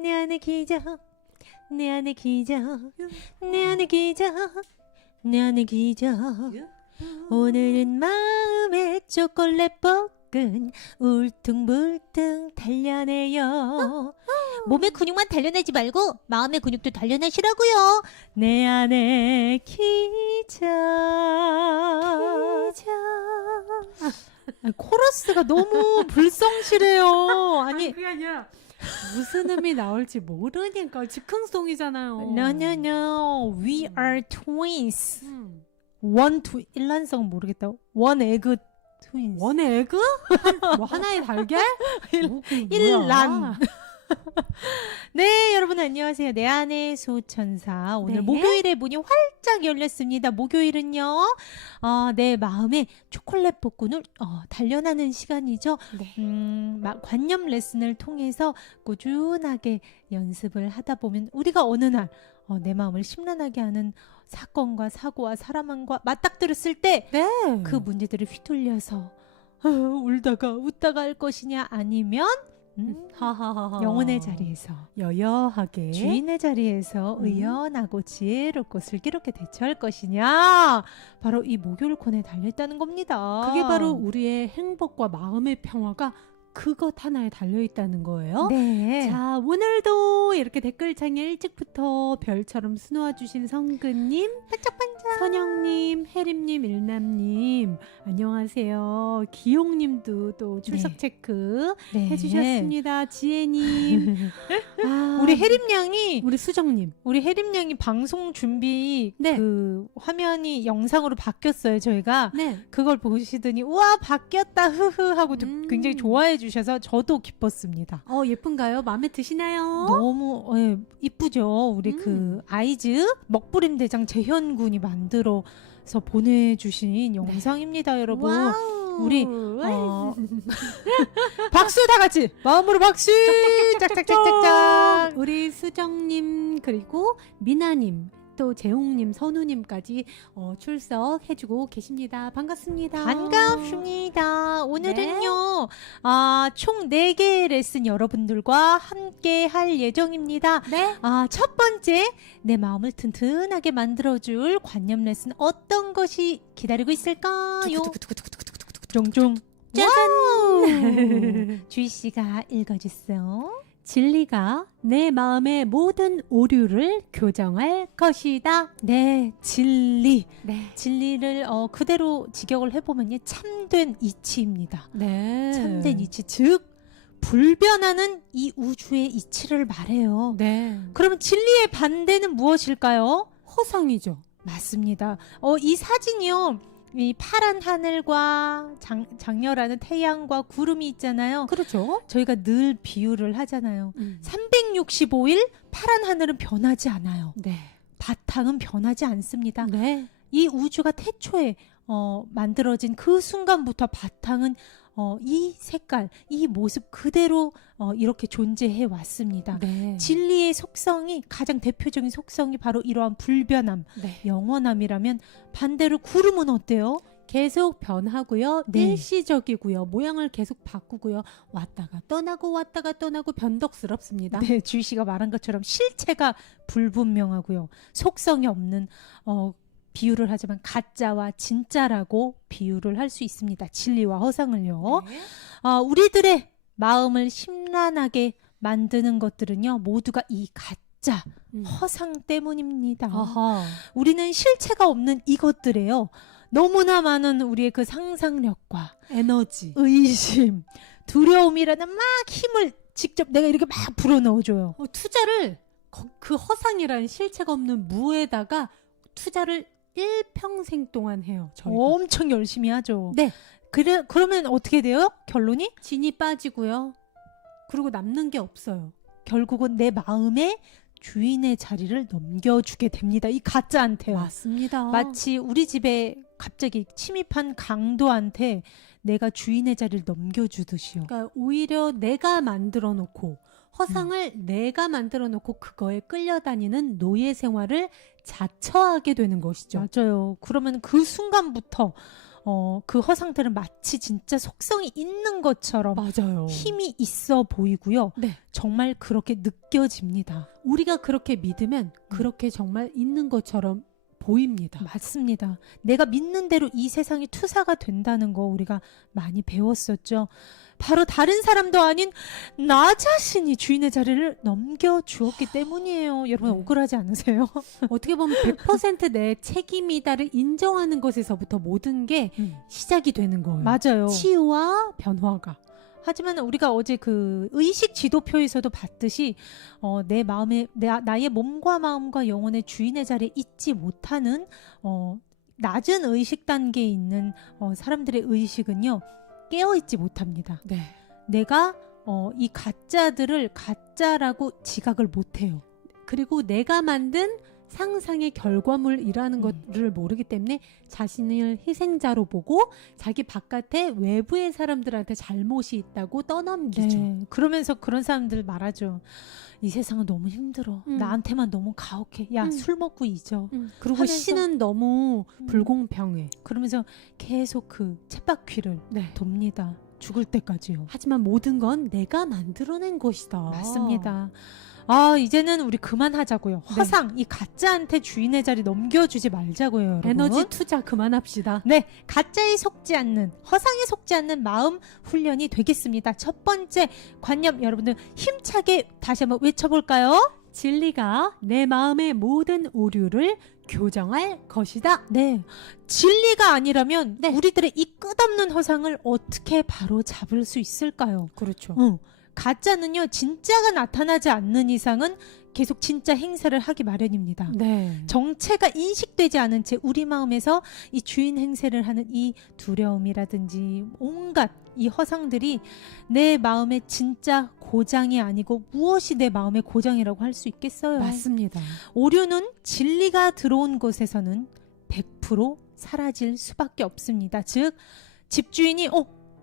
내 안의 기적, 내 안의 기적, 내 안의 기적, 내 안의 기적. 오늘은 마음에 초콜릿 볶은 울퉁불퉁 단련해요. 몸의 근육만 단련하지 말고 마음의 근육도 단련하시라고요. 내 안의 기적. 코러스가 너무 불성실해요. 아니 그게 아니라 무슨 음이 나올지 모르니까 즉흥송이잖아요. No, no, no. We are twins. 원 일란성 모르겠다. 원 에그 트윈스. 원의 에그? 뭐 하나의 달걀? 일란. 네, 여러분 안녕하세요. 내 안의 소천사. 오늘 네. 목요일에 문이 활짝 열렸습니다. 목요일은요, 내 마음에 초콜릿 복근을 단련하는 시간이죠. 네. 관념 레슨을 통해서 꾸준하게 연습을 하다 보면 우리가 어느 날 내 마음을 심란하게 하는 사건과 사고와 사람과 맞닥뜨렸을 때 그 네. 문제들을 휘둘려서 울다가 웃다가 할 것이냐, 아니면 하하하하. 영혼의 자리에서 여여하게 주인의 자리에서 의연하고 지혜롭고 슬기롭게 대처할 것이냐, 바로 이 목요일 콘에 달려있다는 겁니다. 그게 바로 우리의 행복과 마음의 평화가 그것 하나에 달려있다는 거예요. 네. 자, 오늘도 이렇게 댓글창에 일찍부터 별처럼 수놓아주신 성근님, 반짝반짝. 선영님, 혜림님, 일남님 안녕하세요. 기용님도 또 출석 네. 체크 네. 해주셨습니다. 지혜님, 우리 혜림 양이 우리 수정님, 우리 혜림 양이 방송 준비 네. 그 화면이 영상으로 바뀌었어요. 저희가 네, 그걸 보시더니 우와 바뀌었다 흐흐 하고 굉장히 좋아해 주셔서 저도 기뻤습니다. 예쁜가요? 마음에 드시나요? 너무 이쁘죠. 우리 그 아이즈 먹부림 대장 재현 군이 만들어서 보내주신 영상입니다, 여러분. 와우. 우리 박수 다 같이 마음으로 박수 짝짝짝짝짝. 우리 수정님, 그리고 미나님, 또 재홍님, 선우님까지 출석해주고 계십니다. 반갑습니다. 반갑습니다. 오늘은요, 총 4개의 레슨 여러분들과 함께 할 예정입니다. 네. 첫 번째, 내 마음을 튼튼하게 만들어줄 관념 레슨 어떤 것이 기다리고 있을까요? 쫑쫑. 짜잔! 주희씨가 읽어주세요. 진리가 내 마음의 모든 오류를 교정할 것이다. 네, 진리. 네. 진리를 그대로 직역을 해보면요, 참된 이치입니다. 네. 참된 이치, 즉 불변하는 이 우주의 이치를 말해요. 네. 그러면 진리의 반대는 무엇일까요? 허상이죠. 맞습니다. 이 사진이요, 이 파란 하늘과 장렬하는 태양과 구름이 있잖아요. 그렇죠. 저희가 늘 비유를 하잖아요. 365일 파란 하늘은 변하지 않아요. 네. 바탕은 변하지 않습니다. 네. 이 우주가 태초에 만들어진 그 순간부터 바탕은 이 색깔, 이 모습 그대로 이렇게 존재해 왔습니다. 네. 진리의 속성이, 가장 대표적인 속성이 바로 이러한 불변함, 네. 영원함이라면, 반대로 구름은 어때요? 계속 변하고요. 네. 일시적이고요. 모양을 계속 바꾸고요. 왔다가 떠나고 변덕스럽습니다. 네, 주희 씨가 말한 것처럼 실체가 불분명하고요. 속성이 없는 비유를 하자면 가짜와 진짜라고 비유를 할 수 있습니다. 진리와 허상을요. 네. 우리들의 마음을 심란하게 만드는 것들은요, 모두가 이 가짜, 허상 때문입니다. 아하. 우리는 실체가 없는 이것들에요, 너무나 많은 우리의 그 상상력과 에너지, 의심, 두려움이라는 막 힘을 직접 내가 이렇게 막 불어넣어줘요. 투자를 그 허상이라는 실체가 없는 무에다가 투자를 일평생 동안 해요. 저희가. 엄청 열심히 하죠. 네. 그러면 어떻게 돼요? 결론이? 진이 빠지고요. 그리고 남는 게 없어요. 결국은 내 마음에 주인의 자리를 넘겨주게 됩니다. 이 가짜한테요. 맞습니다. 마치 우리 집에 갑자기 침입한 강도한테 내가 주인의 자리를 넘겨주듯이요. 그러니까 오히려 내가 만들어 놓고 허상을 내가 만들어 놓고 그거에 끌려다니는 노예 생활을 자처하게 되는 것이죠. 맞아요. 그러면 그 순간부터 그 허상들은 마치 진짜 속성이 있는 것처럼 맞아요. 힘이 있어 보이고요. 네. 정말 그렇게 느껴집니다. 우리가 그렇게 믿으면 그렇게 정말 있는 것처럼 보입니다. 맞습니다. 내가 믿는 대로 이 세상이 투사가 된다는 거 우리가 많이 배웠었죠. 바로 다른 사람도 아닌 나 자신이 주인의 자리를 넘겨주었기 때문이에요. 여러분 네. 억울하지 않으세요? 어떻게 보면 100%내 책임이다를 인정하는 것에서부터 모든 게 시작이 되는 거예요. 맞아요. 치유와 변화가. 하지만 우리가 어제 그 의식 지도표에서도 봤듯이 내 마음에 나의 몸과 마음과 영혼의 주인의 자리에 있지 못하는 낮은 의식 단계에 있는 사람들의 의식은요 깨어 있지 못합니다. 네. 내가 이 가짜들을 가짜라고 지각을 못해요. 그리고 내가 만든 상상의 결과물이라는 것을 모르기 때문에 자신을 희생자로 보고 자기 바깥에 외부의 사람들한테 잘못이 있다고 떠넘기죠. 네. 그러면서 그런 사람들 말하죠. 이 세상은 너무 힘들어. 나한테만 너무 가혹해. 야, 술 먹고 잊어. 그리고 하면서- 신은 너무 불공평해. 그러면서 계속 그 쳇바퀴를 네. 돕니다. 죽을 때까지요. 하지만 모든 건 내가 만들어낸 것이다. 맞습니다. 이제는 우리 그만하자고요. 허상, 이 가짜한테 주인의 자리 넘겨주지 말자고요, 여러분. 에너지 투자 그만합시다. 네, 가짜에 속지 않는, 허상에 속지 않는 마음 훈련이 되겠습니다. 첫 번째 관념, 여러분들 힘차게 다시 한번 외쳐볼까요? 진리가 내 마음의 모든 오류를 교정할 것이다. 네, 진리가 아니라면 우리들의 이 끝없는 허상을 어떻게 바로 잡을 수 있을까요? 그렇죠. 가짜는요, 진짜가 나타나지 않는 이상은 계속 진짜 행세를 하기 마련입니다. 네. 정체가 인식되지 않은 채 우리 마음에서 이 주인 행세를 하는 이 두려움이라든지 온갖 이 허상들이 내 마음의 진짜 고장이 아니고 무엇이 내 마음의 고장이라고 할 수 있겠어요? 맞습니다. 오류는 진리가 들어온 곳에서는 100% 사라질 수밖에 없습니다. 즉 집주인이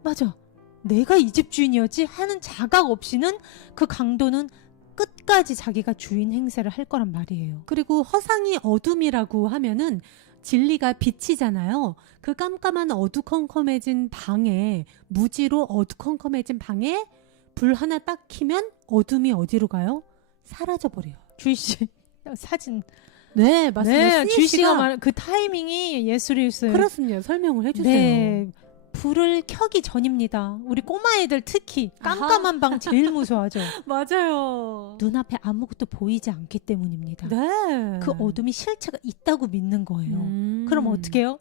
맞아, 내가 이 집 주인이었지 하는 자각 없이는 그 강도는 끝까지 자기가 주인 행세를 할 거란 말이에요. 그리고 허상이 어둠이라고 하면은 진리가 빛이잖아요. 그 깜깜한 어두컴컴해진 방에, 무지로 어두컴컴해진 방에 불 하나 딱 켜면 어둠이 어디로 가요? 사라져버려요. 주희 씨 사진. 네, 맞습니다. 네, 주희 씨가 말 그 타이밍이 예술이었어요. 그렇습니다. 설명을 해주세요. 네. 불을 켜기 전입니다. 우리 꼬마 애들 특히 깜깜한 방 제일 무서워하죠. 맞아요. 눈앞에 아무것도 보이지 않기 때문입니다. 네. 그 어둠이 실체가 있다고 믿는 거예요. 그럼 어떻게 해요?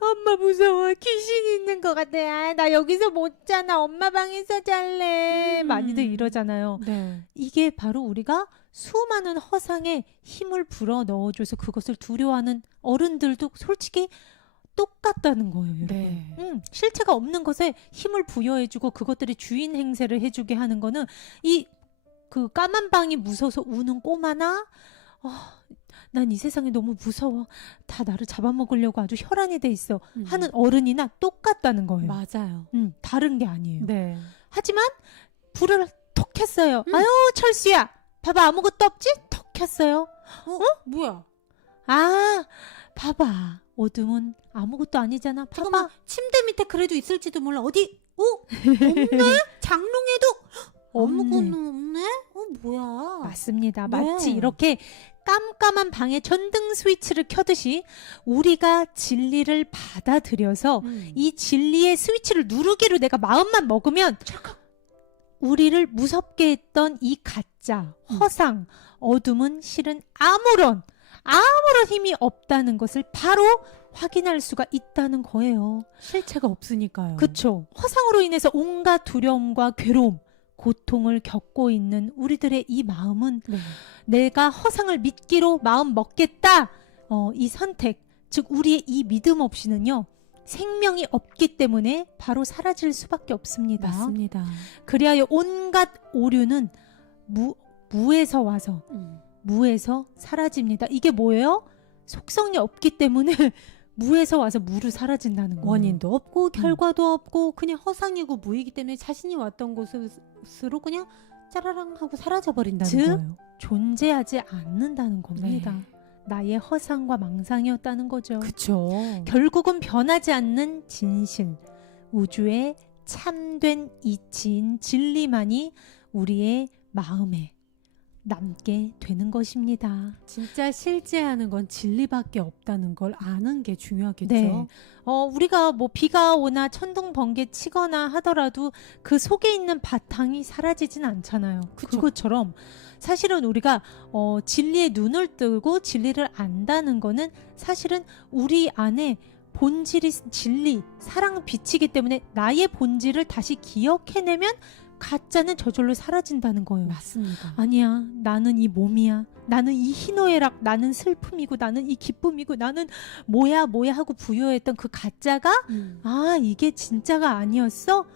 엄마 무서워. 귀신이 있는 것 같아. 나 여기서 못 자. 나 엄마 방에서 잘래. 많이들 이러잖아요. 네. 이게 바로 우리가 수많은 허상에 힘을 불어 넣어줘서 그것을 두려워하는 어른들도 솔직히 똑같다는 거예요, 여러분. 네. 실체가 없는 것에 힘을 부여해주고 그것들이 주인 행세를 해주게 하는 거는 그 까만 방이 무서워서 우는 꼬마나 난 이 세상이 너무 무서워. 다 나를 잡아먹으려고 아주 혈안이 돼 있어. 하는 어른이나 똑같다는 거예요. 맞아요. 다른 게 아니에요. 네. 하지만 불을 톡 켰어요. 아유, 철수야. 봐봐, 아무것도 없지? 톡 켰어요. 뭐야? 봐봐. 어둠은 아무것도 아니잖아. 봐봐. 잠깐만, 침대 밑에 그래도 있을지도 몰라. 어디? 없네? 장롱에도 아무것도 없네? 뭐야? 맞습니다. 네. 마치 이렇게 깜깜한 방에 전등 스위치를 켜듯이 우리가 진리를 받아들여서 이 진리의 스위치를 누르기로 내가 마음만 먹으면 우리를 무섭게 했던 이 가짜, 허상, 어둠은 실은 아무런 힘이 없다는 것을 바로 확인할 수가 있다는 거예요. 실체가 없으니까요. 그쵸? 허상으로 인해서 온갖 두려움과 괴로움, 고통을 겪고 있는 우리들의 이 마음은 내가 허상을 믿기로 마음 먹겠다. 이 선택, 즉 우리의 이 믿음 없이는요. 생명이 없기 때문에 바로 사라질 수밖에 없습니다. 맞습니다. 그리하여 온갖 오류는 무에서 와서 무에서 사라집니다. 이게 뭐예요? 속성이 없기 때문에 무에서 와서 무로 사라진다는 거예요. 원인도 없고 결과도 없고 그냥 허상이고 무이기 때문에 자신이 왔던 곳으로 그냥 짜라랑 하고 사라져 버린다는 즉, 거예요. 존재하지 않는다는 겁니다. 나의 허상과 망상이었다는 거죠. 그쵸. 결국은 변하지 않는 진실, 우주의 참된 이치인 진리만이 우리의 마음에 남게 되는 것입니다. 진짜 실제하는 건 진리밖에 없다는 걸 아는 게 중요하겠죠. 네. 우리가 뭐 비가 오나 천둥 번개 치거나 하더라도 그 속에 있는 바탕이 사라지진 않잖아요. 그쵸. 그것처럼 사실은 우리가 진리의 눈을 뜨고 진리를 안다는 거는 사실은 우리 안에 본질이 진리, 사랑 빛이기 때문에 나의 본질을 다시 기억해내면 가짜는 저절로 사라진다는 거예요. 맞습니다. 아니야, 나는 이 몸이야, 나는 이 희노애락, 나는 슬픔이고 나는 이 기쁨이고 나는 뭐야 하고 부여했던 그 가짜가 아, 이게 진짜가 아니었어? 헉,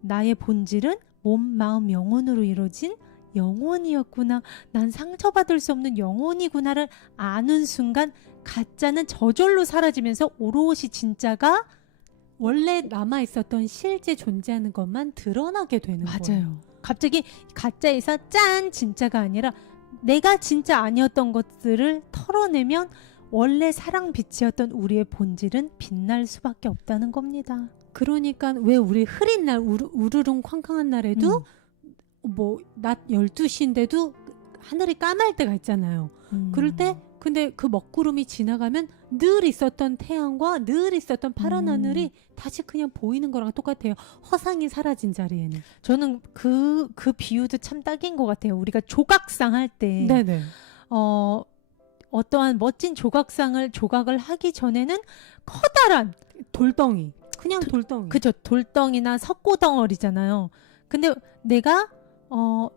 나의 본질은 몸, 마음, 영혼으로 이루어진 영혼이었구나, 난 상처받을 수 없는 영혼이구나를 아는 순간 가짜는 저절로 사라지면서 오롯이 진짜가 원래 남아 있었던 실제 존재하는 것만 드러나게 되는 거예요. 맞아요. 갑자기 가짜에서 짠 진짜가 아니라 내가 진짜 아니었던 것들을 털어내면 원래 사랑 빛이었던 우리의 본질은 빛날 수밖에 없다는 겁니다. 그러니까 왜 우리 흐린 날 우르릉 쾅쾅한 날에도 뭐 낮 12시인데도 하늘이 까말 때가 있잖아요. 그럴 때 근데 그 먹구름이 지나가면 늘 있었던 태양과 늘 있었던 파란 하늘이 다시 그냥 보이는 거랑 똑같아요. 허상이 사라진 자리에는. 저는 그 비유도 참 딱인 것 같아요. 우리가 조각상 할 때 네네. 어떠한 멋진 조각을 하기 전에는 커다란 돌덩이. 그냥 돌덩이. 그죠, 돌덩이나 석고덩어리잖아요. 근데 내가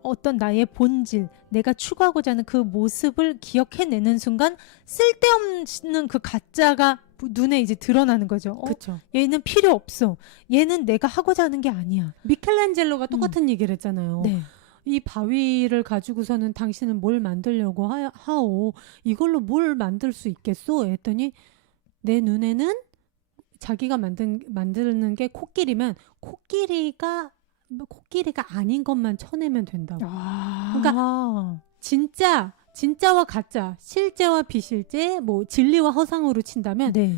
어떤 나의 본질, 내가 추구하고자 하는 그 모습을 기억해내는 순간 쓸데없는 그 가짜가 눈에 이제 드러나는 거죠. 그렇죠. 얘는 필요 없어. 얘는 내가 하고자 하는 게 아니야. 미켈란젤로가 똑같은 얘기를 했잖아요. 네. 이 바위를 가지고서는 당신은 뭘 만들려고 하오. 이걸로 뭘 만들 수 있겠소? 했더니 내 눈에는 자기가 만드는 게 코끼리면 코끼리가 아닌 것만 쳐내면 된다고. 그러니까 진짜와 가짜, 실제와 비실제, 뭐 진리와 허상으로 친다면 네.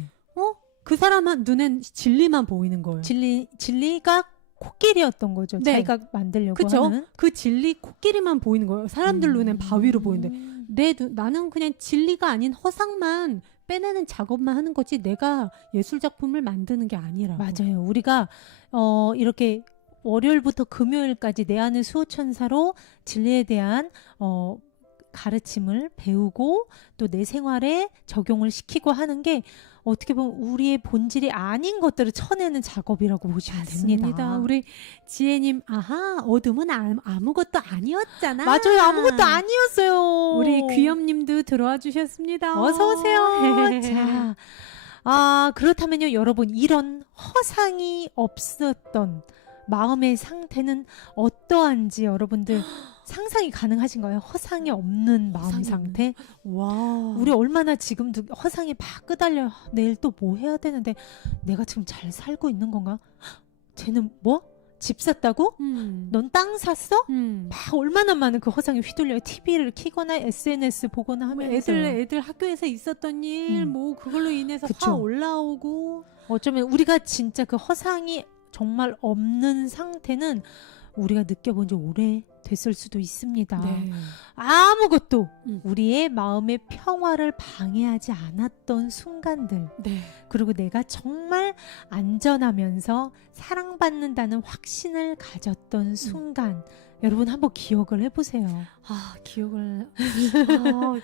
그 사람 눈엔 진리만 보이는 거예요. 진리가 코끼리였던 거죠. 네. 자기가 만들려고 그쵸? 하는. 그 진리 코끼리만 보이는 거예요. 사람들 눈엔 바위로 보이는데 나는 그냥 진리가 아닌 허상만 빼내는 작업만 하는 거지 내가 예술 작품을 만드는 게 아니라고. 맞아요. 우리가 이렇게 월요일부터 금요일까지 내 안의 수호천사로 진리에 대한 가르침을 배우고 또 내 생활에 적용을 시키고 하는 게 어떻게 보면 우리의 본질이 아닌 것들을 쳐내는 작업이라고 보시면 됩니다. 맞습니다. 우리 지혜님, 아하, 어둠은 아무것도 아니었잖아. 맞아요. 아무것도 아니었어요. 우리 귀염님도 들어와 주셨습니다. 어서 오세요. 자, 그렇다면요, 여러분, 이런 허상이 없었던 마음의 상태는 어떠한지 여러분들 상상이 가능하신가요? 허상이 없는 마음 허상이 상태. 와, 우리 얼마나 지금도 허상에 막 끄달려. 내일 또 뭐 해야 되는데 내가 지금 잘 살고 있는 건가? 쟤는 뭐? 집 샀다고? 넌 땅 샀어? 막 얼마나 많은 그 허상에 휘둘려요. TV를 키거나 SNS 보거나 하면서 애들 학교에서 있었던 일, 뭐 그걸로 인해서 그쵸. 화 올라오고. 어쩌면 우리가 진짜 그 허상이 정말 없는 상태는 우리가 느껴본 지 오래 됐을 수도 있습니다. 네. 아무것도 우리의 마음의 평화를 방해하지 않았던 순간들, 네. 그리고 내가 정말 안전하면서 사랑받는다는 확신을 가졌던 순간, 여러분 한번 기억을 해보세요. 기억을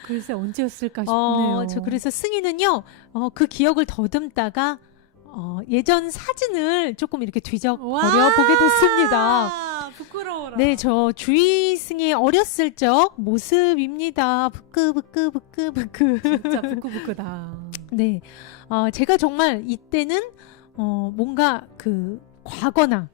글쎄 언제였을까 싶네요. 저 그래서 승희는요, 그 기억을 더듬다가 예전 사진을 조금 이렇게 뒤적거려 보게 됐습니다. 부끄러워라. 네, 저 주희승의 어렸을 적 모습입니다. 부끄부끄. 진짜 부끄부끄다. 네, 제가 정말 이때는 뭔가 그 과거나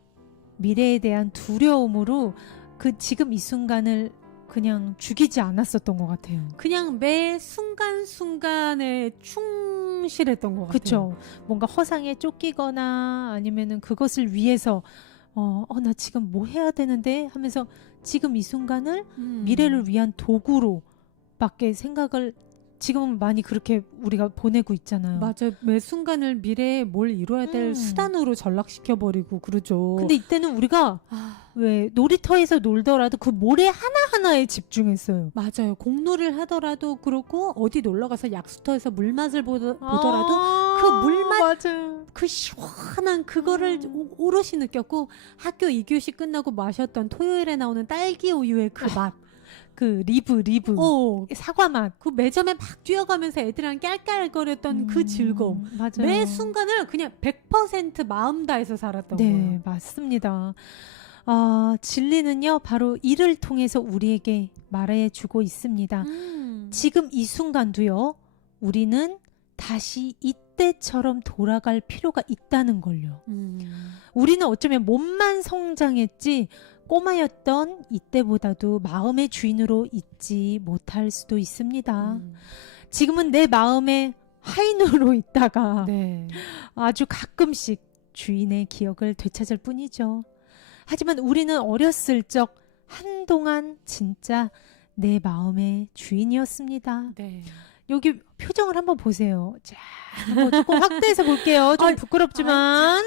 미래에 대한 두려움으로 그 지금 이 순간을 그냥 죽이지 않았었던 것 같아요. 그냥 매 순간순간에 충실했던 것 같아요. 그렇죠. 뭔가 허상에 쫓기거나 아니면은 그것을 위해서 나 지금 뭐 해야 되는데 하면서 지금 이 순간을 미래를 위한 도구로 밖에 생각을 지금 많이 그렇게 우리가 보내고 있잖아요. 맞아요. 매 순간을 미래에 뭘 이뤄야 될 수단으로 전락시켜버리고 그러죠. 근데 이때는 우리가 아, 왜 놀이터에서 놀더라도 그 모래 하나하나에 집중했어요. 맞아요. 공놀이를 하더라도 그렇고 어디 놀러가서 약수터에서 물맛을 보더라도 그 물맛 맞아요. 그 시원한 그거를 오롯이 느꼈고 학교 2교시 끝나고 마셨던 토요일에 나오는 딸기 우유의 그 맛. 그 리브 사과 맛. 그 매점에 막 뛰어가면서 애들이랑 깔깔거렸던 그 즐거움. 맞아요. 매 순간을 그냥 100% 마음 다해서 살았던 네, 거예요. 맞습니다. 진리는요, 바로 이를 통해서 우리에게 말해주고 있습니다. 지금 이 순간도요, 우리는 다시 이때처럼 돌아갈 필요가 있다는 걸요. 우리는 어쩌면 몸만 성장했지, 꼬마였던 이때보다도 마음의 주인으로 있지 못할 수도 있습니다. 지금은 내 마음의 하인으로 있다가 네. 아주 가끔씩 주인의 기억을 되찾을 뿐이죠. 하지만 우리는 어렸을 적 한동안 진짜 내 마음의 주인이었습니다. 네. 여기 표정을 한번 보세요. 자, 한번 조금 확대해서 볼게요. 좀 부끄럽지만.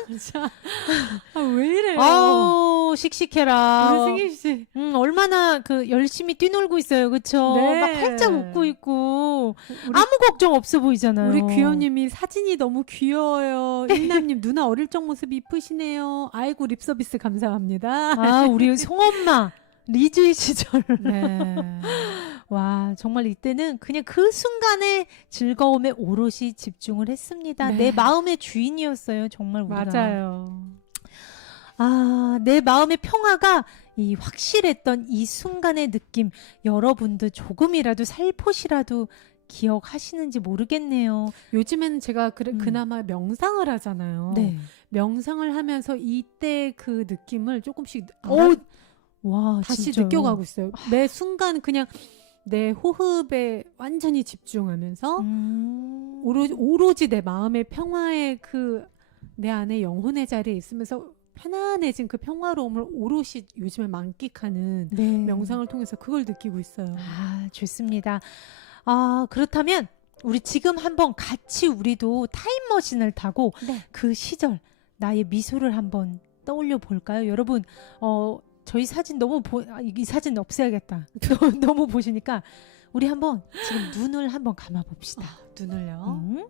왜 이래요? 아우, 씩씩해라. 우리 승희 씨. 얼마나 그 열심히 뛰놀고 있어요. 그쵸? 네. 막 활짝 웃고 있고. 아무 걱정 없어 보이잖아요. 우리 귀여님이 사진이 너무 귀여워요. 일남님 누나 어릴 적 모습 이쁘시네요. 아이고 립 서비스 감사합니다. 아, 우리 송엄마. 리즈의 시절. 네. 와, 정말 이때는 그냥 그 순간의 즐거움에 오롯이 집중을 했습니다. 네. 내 마음의 주인이었어요. 정말 우리가. 맞아요. 내 마음의 평화가 이 확실했던 이 순간의 느낌, 여러분도 조금이라도 살포시라도 기억하시는지 모르겠네요. 요즘에는 제가 그나마 명상을 하잖아요. 네. 명상을 하면서 이때 그 느낌을 조금씩 와, 다시 진짜요? 느껴가고 있어요. 매 순간 그냥 내 호흡에 완전히 집중하면서 오로지 내 마음의 평화의 그 내 안에 영혼의 자리에 있으면서 편안해진 그 평화로움을 오롯이 요즘에 만끽하는 네. 명상을 통해서 그걸 느끼고 있어요. 아, 좋습니다. 그렇다면 우리 지금 한번 같이 우리도 타임머신을 타고 네. 그 시절 나의 미소를 한번 떠올려 볼까요? 여러분, 저희 사진 너무 이 사진 없애야겠다. 너무 보시니까 우리 한번 지금 눈을 한번 감아 봅시다. 눈을요?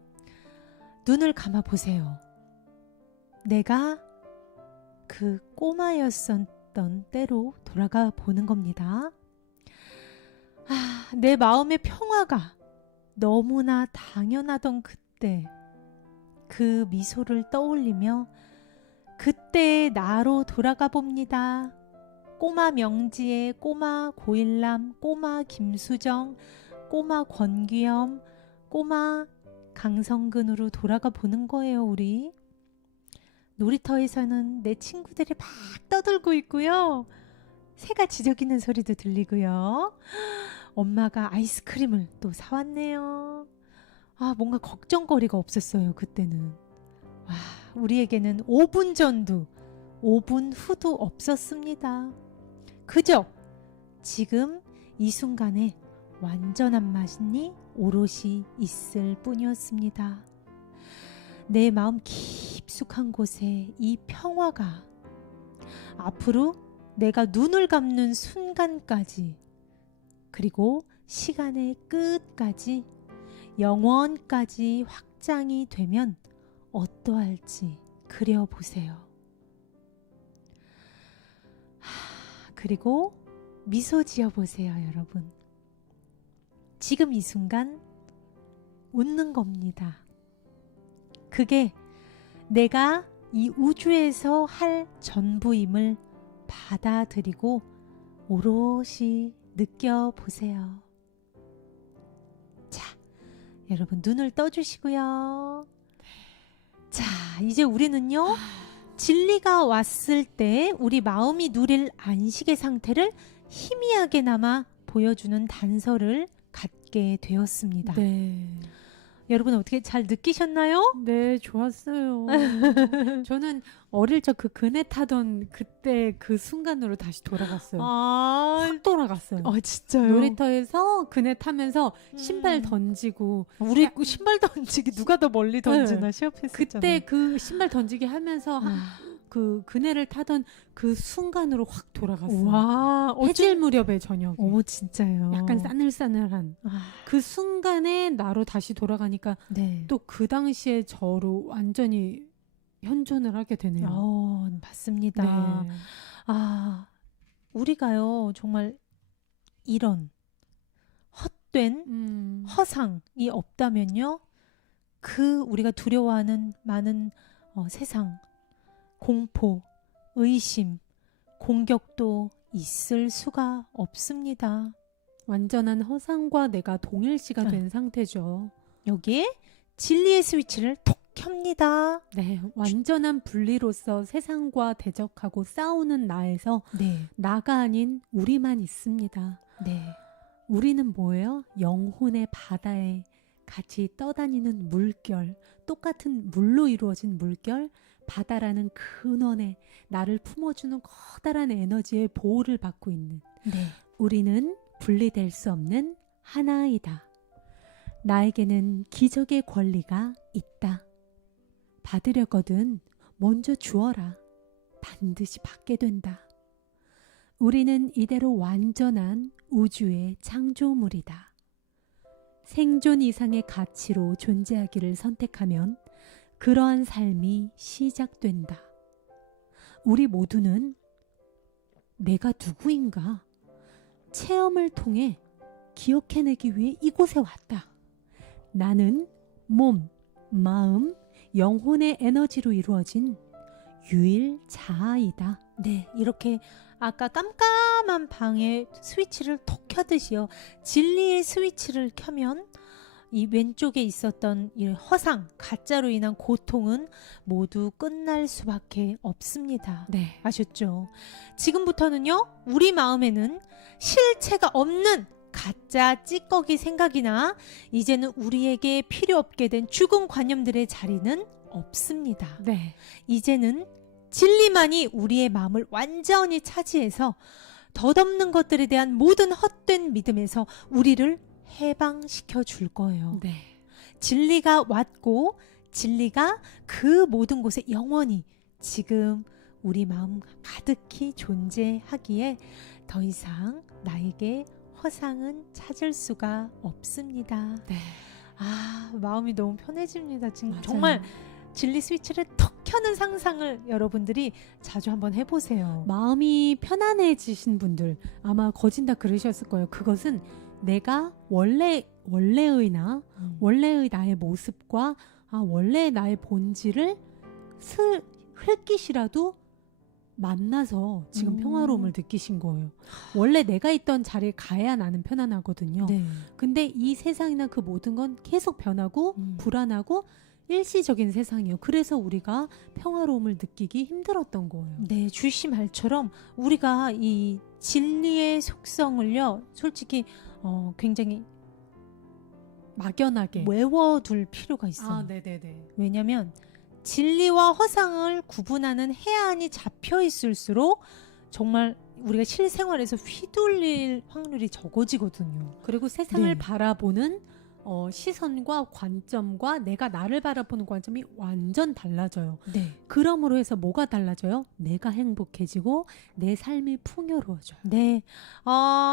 눈을 감아 보세요. 내가 그 꼬마였었던 때로 돌아가 보는 겁니다. 내 마음의 평화가 너무나 당연하던 그때 그 미소를 떠올리며 그때의 나로 돌아가 봅니다. 꼬마 명지의 꼬마 고일남, 꼬마 김수정, 꼬마 권귀염, 꼬마 강성근으로 돌아가 보는 거예요. 우리 놀이터에서는 내 친구들이 막 떠들고 있고요. 새가 지저귀는 소리도 들리고요. 엄마가 아이스크림을 또 사왔네요. 뭔가 걱정거리가 없었어요. 그때는. 와, 우리에게는 5분 전도 5분 후도 없었습니다. 그저 지금 이 순간에 완전한 맛이 오롯이 있을 뿐이었습니다. 내 마음 깊숙한 곳에 이 평화가 앞으로 내가 눈을 감는 순간까지 그리고 시간의 끝까지 영원까지 확장이 되면 어떠할지 그려보세요. 그리고 미소 지어보세요, 여러분. 지금 이 순간 웃는 겁니다. 그게 내가 이 우주에서 할 전부임을 받아들이고 오롯이 느껴보세요. 자, 여러분 눈을 떠주시고요. 자, 이제 우리는요. 진리가 왔을 때 우리 마음이 누릴 안식의 상태를 희미하게나마 보여주는 단서를 갖게 되었습니다. 네. 여러분 어떻게 잘 느끼셨나요? 네, 좋았어요. 저는 어릴 적 그 그네 타던 그때 그 순간으로 다시 돌아갔어요. 아, 확 돌아갔어요. 진짜요? 놀이터에서 그네 타면서 신발 음. 던지고 우리 신발 던지기 누가 더 멀리 던지나 시합했었잖아요. 그때 그 신발 던지기 하면서 아, 그 그네를 타던 그 순간으로 확 돌아갔어요. 와, 해질 무렵의 저녁. 진짜요. 약간 싸늘싸늘한 아, 그 순간에 나로 다시 돌아가니까 네. 또 그 당시에 저로 완전히 현존을 하게 되네요. 맞습니다. 네. 아, 우리가요, 정말 이런 헛된 허상이 없다면요, 그 우리가 두려워하는 많은 세상, 공포, 의심, 공격도 있을 수가 없습니다. 완전한 허상과 내가 동일시가 네. 된 상태죠. 여기에 진리의 스위치를 톡 켭니다. 네, 완전한 분리로서 세상과 대적하고 싸우는 나에서 네, 나가 아닌 우리만 있습니다. 네, 우리는 뭐예요? 영혼의 바다에 같이 떠다니는 물결, 똑같은 물로 이루어진 물결, 바다라는 근원에 나를 품어주는 커다란 에너지의 보호를 받고 있는 네. 우리는 분리될 수 없는 하나이다. 나에게는 기적의 권리가 있다. 받으려거든 먼저 주어라. 반드시 받게 된다. 우리는 이대로 완전한 우주의 창조물이다. 생존 이상의 가치로 존재하기를 선택하면 그러한 삶이 시작된다. 우리 모두는 내가 누구인가 체험을 통해 기억해내기 위해 이곳에 왔다. 나는 몸, 마음, 영혼의 에너지로 이루어진 유일자아이다. 네, 이렇게 아까 깜깜한 방에 스위치를 톡 켜듯이요, 진리의 스위치를 켜면 이 왼쪽에 있었던 이 허상, 가짜로 인한 고통은 모두 끝날 수밖에 없습니다. 네. 아셨죠? 지금부터는요, 우리 마음에는 실체가 없는 가짜 찌꺼기 생각이나 이제는 우리에게 필요 없게 된 죽은 관념들의 자리는 없습니다. 네. 이제는 진리만이 우리의 마음을 완전히 차지해서 덧없는 것들에 대한 모든 헛된 믿음에서 우리를 해방시켜 줄 거예요. 네. 진리가 왔고 진리가 그 모든 곳에 영원히 지금 우리 마음 가득히 존재하기에 더 이상 나에게 허상은 찾을 수가 없습니다. 네. 마음이 너무 편해집니다. 지금 맞아요. 정말 진리 스위치를 턱 켜는 상상을 여러분들이 자주 한번 해보세요. 마음이 편안해지신 분들 아마 거진다 그러셨을 거예요. 그것은 내가 원래의 나의 모습과 원래의 나의 본질을 흘깃이라도 만나서 지금 평화로움을 느끼신 거예요. 원래 내가 있던 자리에 가야 나는 편안하거든요. 네. 근데 이 세상이나 그 모든 건 계속 변하고 불안하고 일시적인 세상이에요. 그래서 우리가 평화로움을 느끼기 힘들었던 거예요. 네, 주씨 말처럼 우리가 이 진리의 속성을요, 솔직히 굉장히 막연하게 외워둘 필요가 있어요. 네네네. 왜냐하면 진리와 허상을 구분하는 해안이 잡혀 있을수록 정말 우리가 실생활에서 휘둘릴 확률이 적어지거든요. 그리고 세상을 네. 바라보는 시선과 관점과 내가 나를 바라보는 관점이 완전 달라져요. 네. 그러므로 해서 뭐가 달라져요? 내가 행복해지고 내 삶이 풍요로워져요. 네.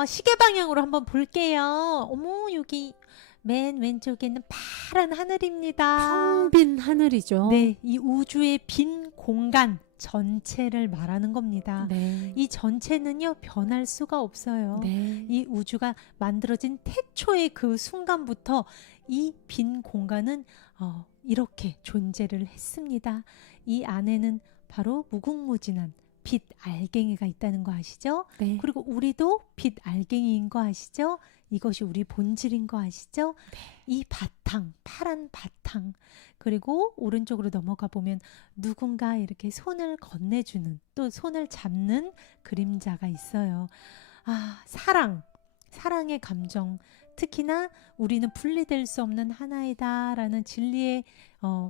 시계 방향으로 한번 볼게요. 어머, 여기 맨 왼쪽에는 파란 하늘입니다. 텅 빈 하늘이죠. 네, 이 우주의 빈 공간 전체를 말하는 겁니다. 네. 이 전체는요, 변할 수가 없어요. 네. 이 우주가 만들어진 태초의 그 순간부터 이 빈 공간은 이렇게 존재를 했습니다. 이 안에는 바로 무궁무진한 빛 알갱이가 있다는 거 아시죠? 네. 그리고 우리도 빛 알갱이인 거 아시죠? 이것이 우리 본질인 거 아시죠? 네. 이 바탕, 파란 바탕, 그리고 오른쪽으로 넘어가 보면 누군가 이렇게 손을 건네주는, 또 손을 잡는 그림자가 있어요. 사랑의 감정 특히나 우리는 분리될 수 없는 하나이다라는 진리에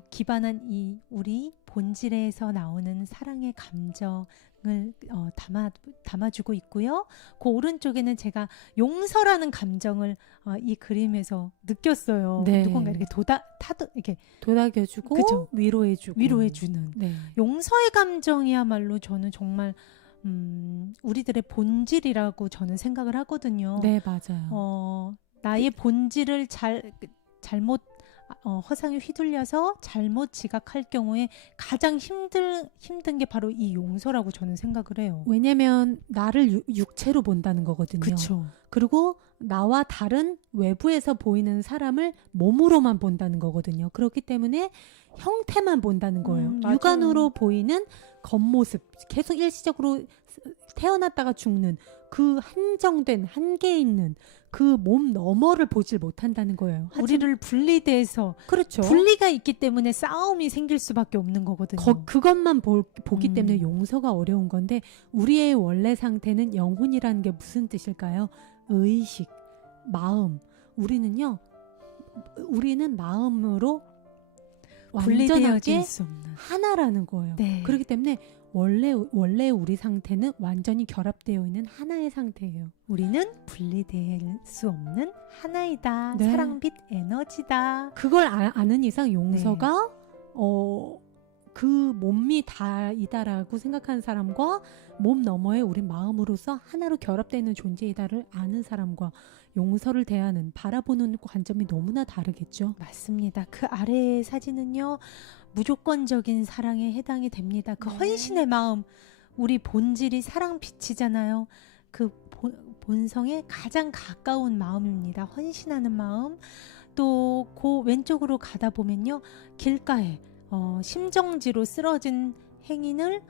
기반한 이 우리 본질에서 나오는 사랑의 감정을 담아주고 있고요. 그 오른쪽에는 제가 용서라는 감정을 이 그림에서 느꼈어요. 네. 누군가 이렇게 이렇게 도닥여주고 그죠. 위로해주고 위로해주는 네. 용서의 감정이야말로 저는 정말 우리들의 본질이라고 저는 생각을 하거든요. 네, 맞아요. 나의 본질을 잘못 허상에 휘둘려서 잘못 지각할 경우에 가장 힘든 게 바로 이 용서라고 저는 생각을 해요. 왜냐면 나를 육체로 본다는 거거든요. 그렇죠. 그리고 나와 다른 외부에서 보이는 사람을 몸으로만 본다는 거거든요. 그렇기 때문에 형태만 본다는 거예요. 맞아요. 육안으로 보이는 겉모습, 계속 일시적으로 태어났다가 죽는 그 한정된 한계 있는 그 몸 너머를 보질 못한다는 거예요. 우리를 분리돼서 그렇죠. 분리가 있기 때문에 싸움이 생길 수밖에 없는 거거든요. 그것만 보기 음. 때문에 용서가 어려운 건데 우리의 원래 상태는 영혼이라는 게 무슨 뜻일까요? 의식, 마음. 우리는 마음으로 분리되어질 완전하게 수 없는. 하나라는 거예요. 네. 그렇기 때문에 원래 우리 상태는 완전히 결합되어 있는 하나의 상태예요. 우리는 분리될 수 없는 하나이다. 네. 사랑빛 에너지다. 그걸 아는 이상 용서가 그 몸이 다이다라고 생각하는 사람과 몸 너머에 우리 마음으로서 하나로 결합되어 있는 존재이다를 아는 사람과 용서를 대하는 바라보는 관점이 너무나 다르겠죠. 맞습니다. 그 아래의 사진은요. 무조건적인 사랑에 해당이 됩니다. 그 네. 헌신의 마음. 우리 본질이 사랑빛이잖아요. 그 본성에 가장 가까운 마음입니다. 헌신하는 마음. 또 그 왼쪽으로 가다 보면요. 길가에 심정지로 쓰러진 행인을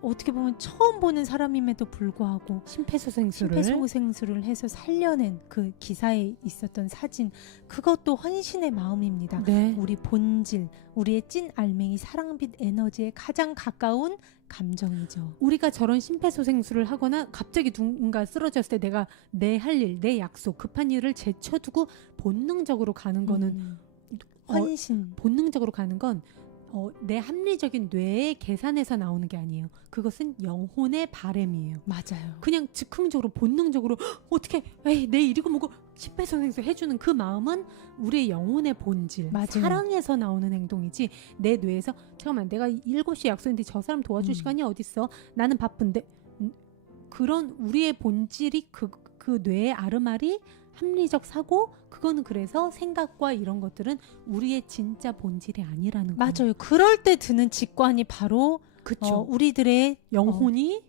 어떻게 보면 처음 보는 사람임에도 불구하고 심폐소생술을 해서 살려낸 그 기사에 있었던 사진, 그것도 헌신의 마음입니다. 네. 우리 본질, 우리의 찐 알맹이 사랑빛 에너지에 가장 가까운 감정이죠. 우리가 저런 심폐소생술을 하거나 갑자기 누군가 쓰러졌을 때 내가 내 할 일, 내 약속, 급한 일을 제쳐두고 본능적으로 가는 거는 헌신. 본능적으로 가는 건 내 합리적인 뇌의 계산에서 나오는 게 아니에요. 그것은 영혼의 바램이에요. 맞아요. 그냥 즉흥적으로 본능적으로 어떻게 내 일이고 뭐고 심폐소생술 해주는 그 마음은 우리의 영혼의 본질, 맞아요. 사랑에서 나오는 행동이지 내 뇌에서 잠깐만 내가 7시에 약속인데 저 사람 도와줄 시간이 어딨어? 나는 바쁜데 그런 우리의 본질이 그 뇌의 아르말이 합리적 사고, 그거는 그래서 생각과 이런 것들은 우리의 진짜 본질이 아니라는 거예요. 맞아요. 그럴 때 드는 직관이 바로 그쵸. 우리들의 영혼이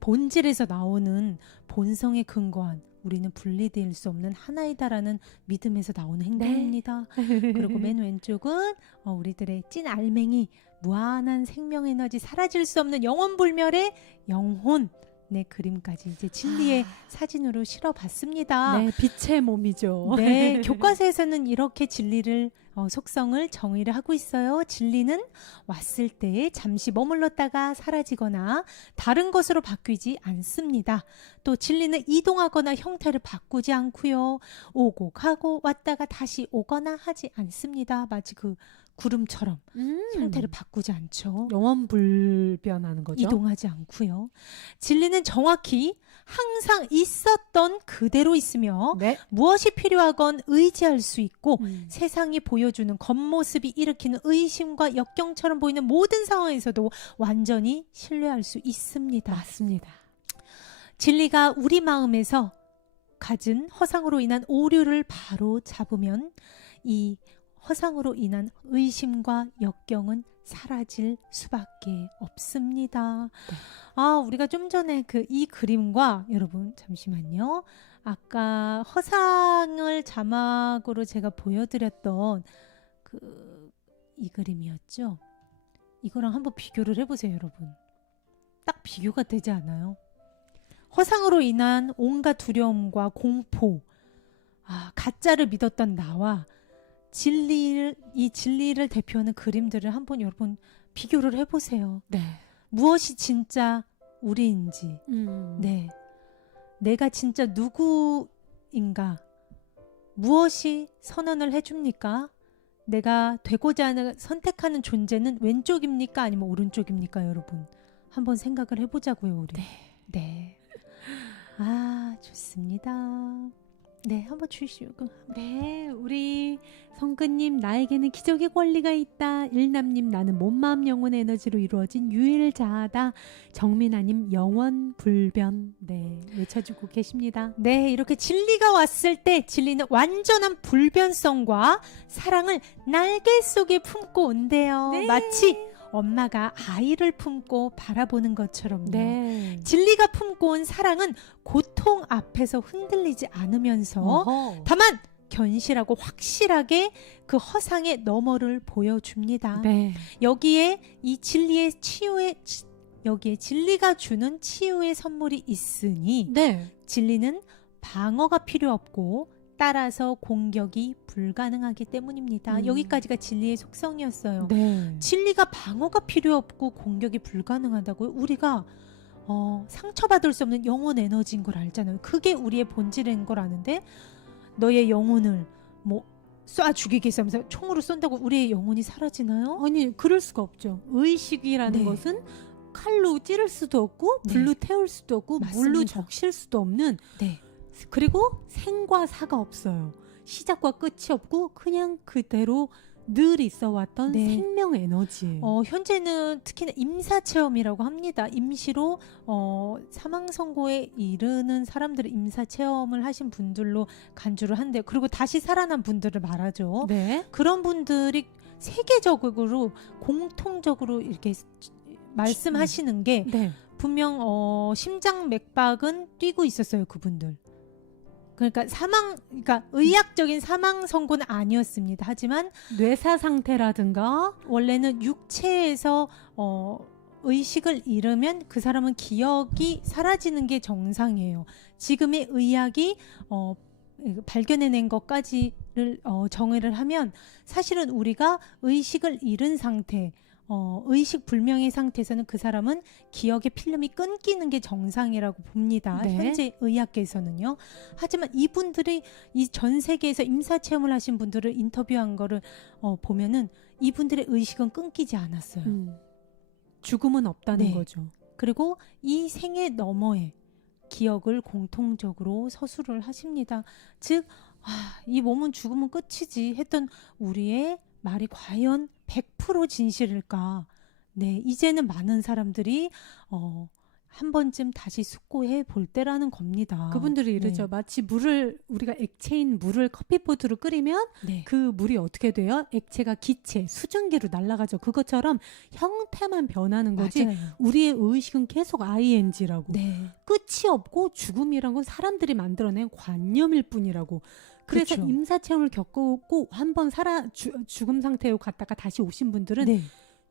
본질에서 나오는 본성에 근거한 우리는 분리될 수 없는 하나이다라는 믿음에서 나오는 행동입니다. 그리고 맨 왼쪽은 우리들의 찐 알맹이, 무한한 생명 에너지, 사라질 수 없는 영원불멸의 영혼. 네, 그림까지 이제 진리의 사진으로 실어봤습니다. 네, 빛의 몸이죠. 네, 교과서에서는 이렇게 진리를 속성을 정의를 하고 있어요. 진리는 왔을 때 잠시 머물렀다가 사라지거나 다른 것으로 바뀌지 않습니다. 또 진리는 이동하거나 형태를 바꾸지 않고요. 오고 가고 왔다가 다시 오거나 하지 않습니다. 마치 그 구름처럼 형태를 바꾸지 않죠. 영원불변하는 거죠. 이동하지 않고요. 진리는 정확히 항상 있었던 그대로 있으며 네. 무엇이 필요하건 의지할 수 있고 음. 세상이 보여주는 겉모습이 일으키는 의심과 역경처럼 보이는 모든 상황에서도 완전히 신뢰할 수 있습니다. 맞습니다. 진리가 우리 마음에서 가진 허상으로 인한 오류를 바로 잡으면 이 허상으로 인한 의심과 역경은 사라질 수밖에 없습니다. 네. 우리가 좀 전에 이 그림과 여러분 잠시만요. 아까 허상을 자막으로 제가 보여드렸던 이 그림이었죠. 이거랑 한번 비교를 해보세요, 여러분. 딱 비교가 되지 않아요? 허상으로 인한 온갖 두려움과 공포, 가짜를 믿었던 나와 이 진리를 대표하는 그림들을 한번 여러분 비교를 해보세요. 네. 무엇이 진짜 우리인지, 네, 내가 진짜 누구인가, 무엇이 선언을 해줍니까? 내가 되고자 하는 선택하는 존재는 왼쪽입니까? 아니면 오른쪽입니까? 여러분 한번 생각을 해보자고요. 우리. 네. 아 좋습니다. 네, 한번 주시고. 네, 우리 성근님 나에게는 기적의 권리가 있다. 일남님 나는 몸, 마음, 영혼의 에너지로 이루어진 유일자아다. 정민아님 영원 불변. 네, 외쳐주고 계십니다. 네, 이렇게 진리가 왔을 때 진리는 완전한 불변성과 사랑을 날개 속에 품고 온대요. 네. 마치 엄마가 아이를 품고 바라보는 것처럼요. 네. 진리가 품고 온 사랑은 고통 앞에서 흔들리지 않으면서 어허. 다만 견실하고 확실하게 그 허상의 너머를 보여줍니다. 네. 여기에 이 진리의 여기에 진리가 주는 치유의 선물이 있으니 네. 진리는 방어가 필요 없고 따라서 공격이 불가능하기 때문입니다. 여기까지가 진리의 속성이었어요. 네. 진리가 방어가 필요 없고 공격이 불가능하다고요? 우리가 상처받을 수 없는 영혼 에너지인 걸 알잖아요. 그게 우리의 본질인 걸 아는데 너의 영혼을 뭐 쏴 죽이겠어 하면서 총으로 쏜다고 우리의 영혼이 사라지나요? 아니, 그럴 수가 없죠. 의식이라는 네. 것은 칼로 찌를 수도 없고 네. 불로 태울 수도 없고 맞습니다. 물로 적실 수도 없는, 네. 그리고 생과 사가 없어요. 시작과 끝이 없고 그냥 그대로 늘 있어 왔던 네. 생명 에너지예요. 현재는 특히나 임사 체험이라고 합니다. 임시로 사망 선고에 이르는 사람들을 임사 체험을 하신 분들로 간주를 한대요. 그리고 다시 살아난 분들을 말하죠. 네. 그런 분들이 세계적으로 공통적으로 이렇게 말씀하시는 게 네. 분명 심장 맥박은 뛰고 있었어요. 그분들. 그러니까 그러니까 의학적인 사망 선고는 아니었습니다. 하지만 뇌사 상태라든가 원래는 육체에서 의식을 잃으면 그 사람은 기억이 사라지는 게 정상이에요. 지금의 의학이 발견해낸 것까지를 정의를 하면 사실은 우리가 의식을 잃은 상태, 의식 불명의 상태에서는 그 사람은 기억의 필름이 끊기는 게 정상이라고 봅니다. 네. 현재 의학계에서는요. 하지만 이분들이 이 전 세계에서 임사 체험을 하신 분들을 인터뷰한 거를 보면은 이분들의 의식은 끊기지 않았어요. 죽음은 없다는 네. 거죠. 그리고 이 생애 너머에 기억을 공통적으로 서술을 하십니다. 즉, 이 몸은 죽으면 끝이지 했던 우리의 말이 과연 100% 진실일까? 네, 이제는 많은 사람들이 한 번쯤 다시 숙고해 볼 때라는 겁니다. 그분들이 이러죠. 네. 마치 우리가 액체인 물을 커피포트로 끓이면 네. 그 물이 어떻게 돼요? 액체가 기체, 수증기로 날아가죠. 그것처럼 형태만 변하는 거지. 맞아요. 우리의 의식은 계속 ING라고. 네. 끝이 없고 죽음이란 건 사람들이 만들어낸 관념일 뿐이라고. 그래서 그렇죠. 임사체험을 겪고 한번 죽음 상태로 갔다가 다시 오신 분들은 네.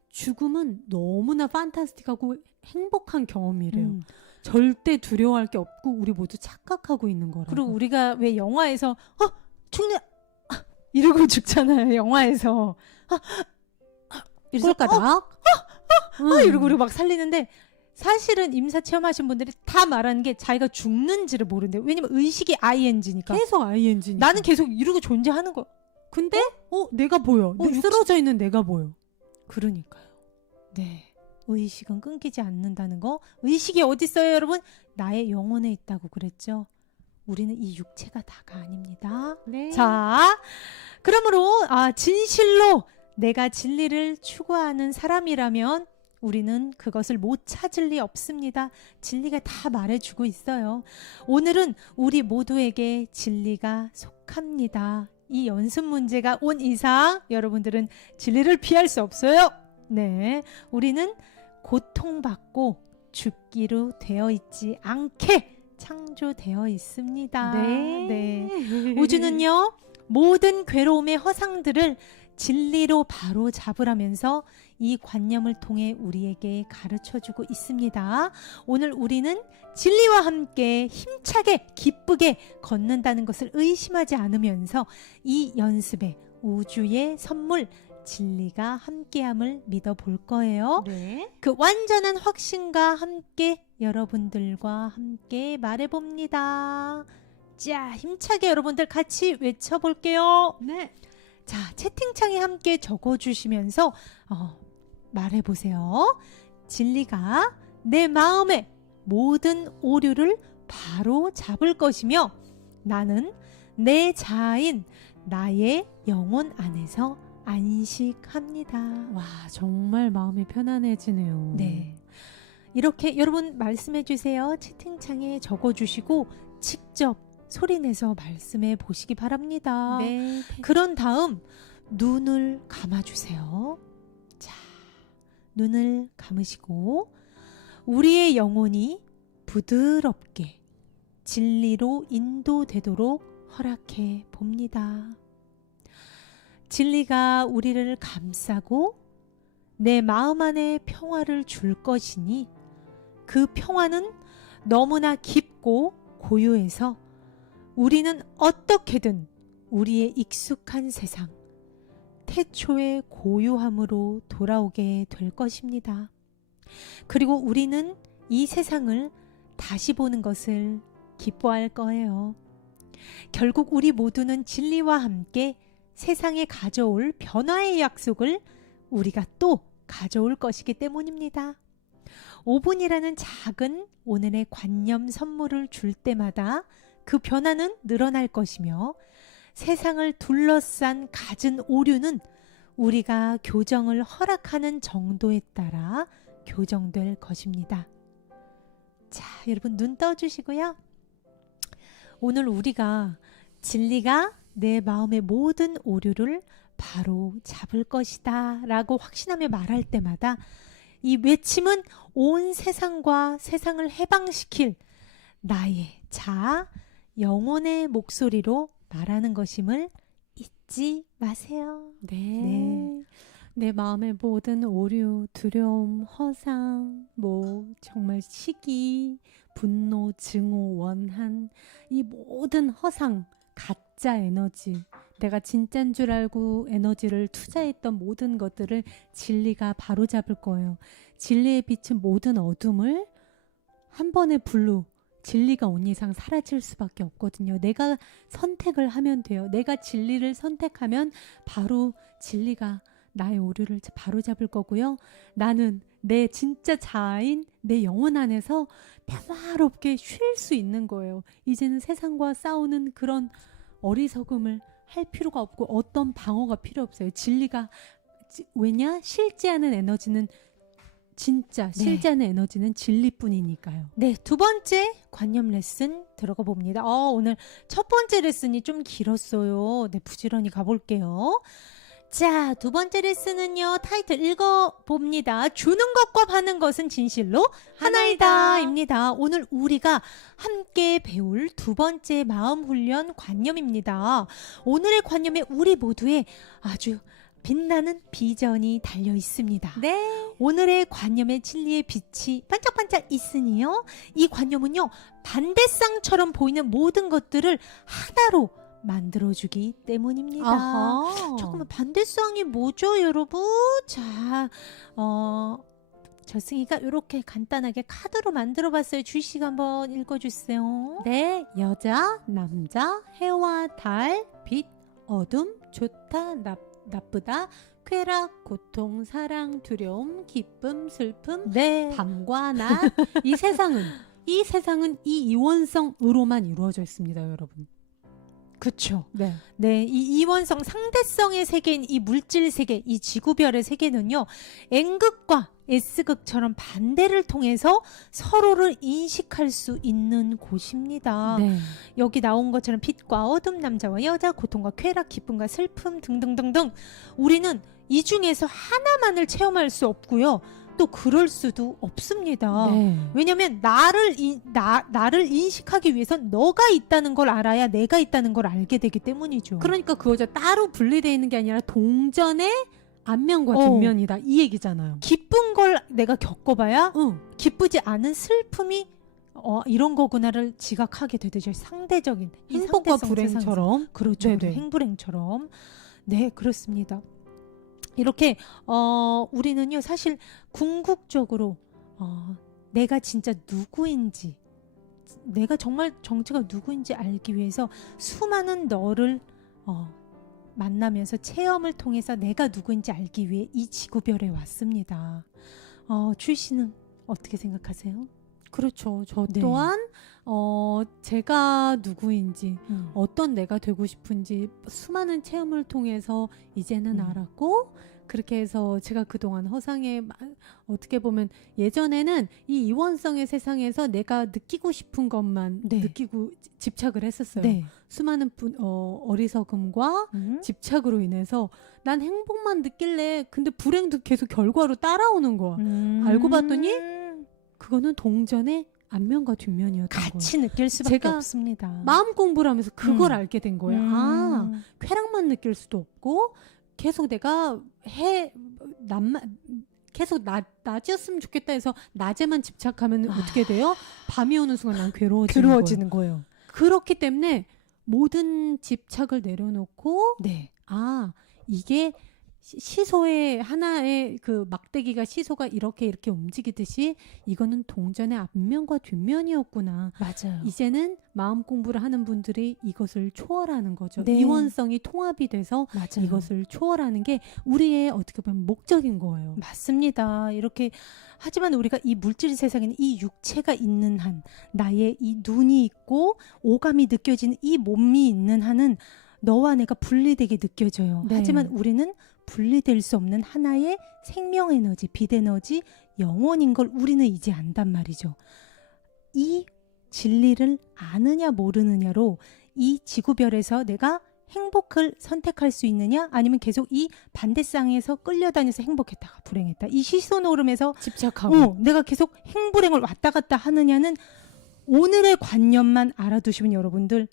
죽음은 너무나 판타스틱하고 행복한 경험이래요. 음. 절대 두려워할 게 없고 우리 모두 착각하고 있는 거라고. 그리고 우리가 왜 영화에서 죽네 이러고 죽잖아요. 영화에서 꿀까닥 이러고 우리 막 살리는데 사실은 임사 체험하신 분들이 다 말하는 게 자기가 죽는지를 모른대요. 왜냐면 의식이 ING니까. 계속 ING니까. 나는 계속 이러고 존재하는 거. 근데 내가 보여. 쓰러져 있는 내가 보여. 그러니까요. 네. 의식은 끊기지 않는다는 거. 의식이 어디 있어요, 여러분? 나의 영혼에 있다고 그랬죠. 우리는 이 육체가 다가 아닙니다. 네. 자, 그러므로 진실로 내가 진리를 추구하는 사람이라면 우리는 그것을 못 찾을 리 없습니다. 진리가 다 말해주고 있어요. 오늘은 우리 모두에게 진리가 속합니다. 이 연습 문제가 온 이상 여러분들은 진리를 피할 수 없어요. 네, 우리는 고통받고 죽기로 되어 있지 않게 창조되어 있습니다. 네. 우주는요, 모든 괴로움의 허상들을 진리로 바로 잡으라면서 이 관념을 통해 우리에게 가르쳐주고 있습니다. 오늘 우리는 진리와 함께 힘차게 기쁘게 걷는다는 것을 의심하지 않으면서 이 연습에 우주의 선물 진리가 함께함을 믿어볼 거예요. 네. 그 완전한 확신과 함께 여러분들과 함께 말해봅니다. 자, 힘차게 여러분들 같이 외쳐볼게요. 네. 자, 채팅창에 함께 적어주시면서 말해보세요. 진리가 내 마음의 모든 오류를 바로 잡을 것이며 나는 내 자아인 나의 영혼 안에서 안식합니다. 와, 정말 마음이 편안해지네요. 네. 이렇게 여러분 말씀해 주세요. 채팅창에 적어주시고 직접 소리내서 말씀해 보시기 바랍니다. 네. 그런 다음 눈을 감아주세요. 자, 눈을 감으시고 우리의 영혼이 부드럽게 진리로 인도되도록 허락해 봅니다. 진리가 우리를 감싸고 내 마음 안에 평화를 줄 것이니 그 평화는 너무나 깊고 고요해서 우리는 어떻게든 우리의 익숙한 세상, 태초의 고요함으로 돌아오게 될 것입니다. 그리고 우리는 이 세상을 다시 보는 것을 기뻐할 거예요. 결국 우리 모두는 진리와 함께 세상에 가져올 변화의 약속을 우리가 또 가져올 것이기 때문입니다. 5분이라는 작은 오늘의 관념 선물을 줄 때마다 그 변화는 늘어날 것이며 세상을 둘러싼 갖은 오류는 우리가 교정을 허락하는 정도에 따라 교정될 것입니다. 자, 여러분 눈 떠주시고요. 오늘 우리가 진리가 내 마음의 모든 오류를 바로 잡을 것이다 라고 확신하며 말할 때마다 이 외침은 온 세상과 세상을 해방시킬 나의 자아, 영혼의 목소리로 말하는 것임을 잊지 마세요. 네. 내 마음의 모든 오류, 두려움, 허상, 정말 시기, 분노, 증오, 원한, 이 모든 허상, 가짜 에너지, 내가 진짜인 줄 알고 에너지를 투자했던 모든 것들을 진리가 바로잡을 거예요. 진리의 빛은 모든 어둠을 한 번의 불로 진리가 온 이상 사라질 수밖에 없거든요. 내가 선택을 하면 돼요. 내가 진리를 선택하면 바로 진리가 나의 오류를 바로잡을 거고요. 나는 내 진짜 자아인 내 영혼 안에서 평화롭게 쉴 수 있는 거예요. 이제는 세상과 싸우는 그런 어리석음을 할 필요가 없고 어떤 방어가 필요 없어요. 진리가 왜냐? 실제하는 에너지는 진짜 실제하는 에너지는 진리뿐이니까요. 네, 두 번째 관념 레슨 들어가 봅니다. 오늘 첫 번째 레슨이 좀 길었어요. 네, 부지런히 가볼게요. 자, 두 번째 레슨은요. 타이틀 읽어봅니다. 주는 것과 받는 것은 진실로 하나이다 입니다. 오늘 우리가 함께 배울 두 번째 마음 훈련 관념입니다. 오늘의 관념에 우리 모두의 아주 빛나는 비전이 달려 있습니다. 네. 오늘의 관념의 진리의 빛이 반짝반짝 있으니요. 이 관념은요. 반대쌍처럼 보이는 모든 것들을 하나로 만들어주기 때문입니다. 아하. 잠깐만, 반대쌍이 뭐죠, 여러분? 자, 저승이가 이렇게 간단하게 카드로 만들어봤어요. 주희씨가 한번 읽어주세요. 네, 여자, 남자, 해와 달, 빛, 어둠, 좋다, 나쁘다, 쾌락, 고통, 사랑, 두려움, 기쁨, 슬픔, 네. 밤과 낮. 이 세상은 이 이원성으로만 이루어져 있습니다, 여러분. 그쵸. 네. 네, 이 이원성 상대성의 세계인 이 물질 세계, 이 지구별의 세계는요, N극과 S극처럼 반대를 통해서 서로를 인식할 수 있는 곳입니다. 네. 여기 나온 것처럼 빛과 어둠, 남자와 여자, 고통과 쾌락, 기쁨과 슬픔 등등등등 우리는 이 중에서 하나만을 체험할 수 없고요. 또 그럴 수도 없습니다. 네. 왜냐하면 나를 인식하기 위해서 너가 있다는 걸 알아야 내가 있다는 걸 알게 되기 때문이죠. 그러니까 그거죠. 따로 분리되어 있는 게 아니라 동전의 앞면과 뒷면이다. 이 얘기잖아요. 기쁜 걸 내가 겪어봐야 응. 기쁘지 않은 슬픔이 이런 거구나를 지각하게 되죠. 상대적인 행복과 상대성 불행처럼. 세상. 그렇죠. 네네. 행불행처럼. 네, 그렇습니다. 이렇게 우리는요 사실 궁극적으로 내가 진짜 누구인지 내가 정말 정체가 누구인지 알기 위해서 수많은 너를 만나면서 체험을 통해서 내가 누구인지 알기 위해 이 지구별에 왔습니다. 주희 씨는 어떻게 생각하세요? 그렇죠. 저 네. 또한 제가 누구인지 어떤 내가 되고 싶은지 수많은 체험을 통해서 이제는 알았고, 그렇게 해서 제가 그동안 허상에 어떻게 보면 예전에는 이 이원성의 세상에서 내가 느끼고 싶은 것만 네. 느끼고 집착을 했었어요. 네. 수많은 어리석음과 집착으로 인해서 난 행복만 느낄래. 근데 불행도 계속 결과로 따라오는 거야. 알고 봤더니 그거는 동전의 앞면과 뒷면이었던 거예요. 같이 느낄 수밖에 제가 없습니다. 마음 공부를 하면서 그걸 알게 된 거예요. 아, 음. 쾌락만 느낄 수도 없고 계속 내가 계속 낮이었으면 좋겠다 해서 낮에만 집착하면 어떻게 돼요? 밤이 오는 순간 난 괴로워지는 거예요. 거예요. 그렇기 때문에 모든 집착을 내려놓고 네. 이게 시소의 하나의 그 막대기가 시소가 이렇게 움직이듯이 이거는 동전의 앞면과 뒷면이었구나. 맞아요. 이제는 마음 공부를 하는 분들이 이것을 초월하는 거죠. 네. 이원성이 통합이 돼서 맞아요. 이것을 초월하는 게 우리의 어떻게 보면 목적인 거예요. 맞습니다. 이렇게 하지만 우리가 이 물질 세상에는 이 육체가 있는 한, 나의 이 눈이 있고 오감이 느껴지는 이 몸이 있는 한은 너와 내가 분리되게 느껴져요. 네. 하지만 우리는 분리될 수 없는 하나의 생명 에너지, 빛 에너지, 영혼인 걸 우리는 이제 안단 말이죠. 이 진리를 아느냐 모르느냐로 이 지구별에서 내가 행복을 선택할 수 있느냐, 아니면 계속 이 반대쌍에서 끌려다녀서 행복했다가 불행했다, 이 시소노름에서 집착하고 내가 계속 행불행을 왔다 갔다 하느냐는 오늘의 관념만 알아두시면 여러분들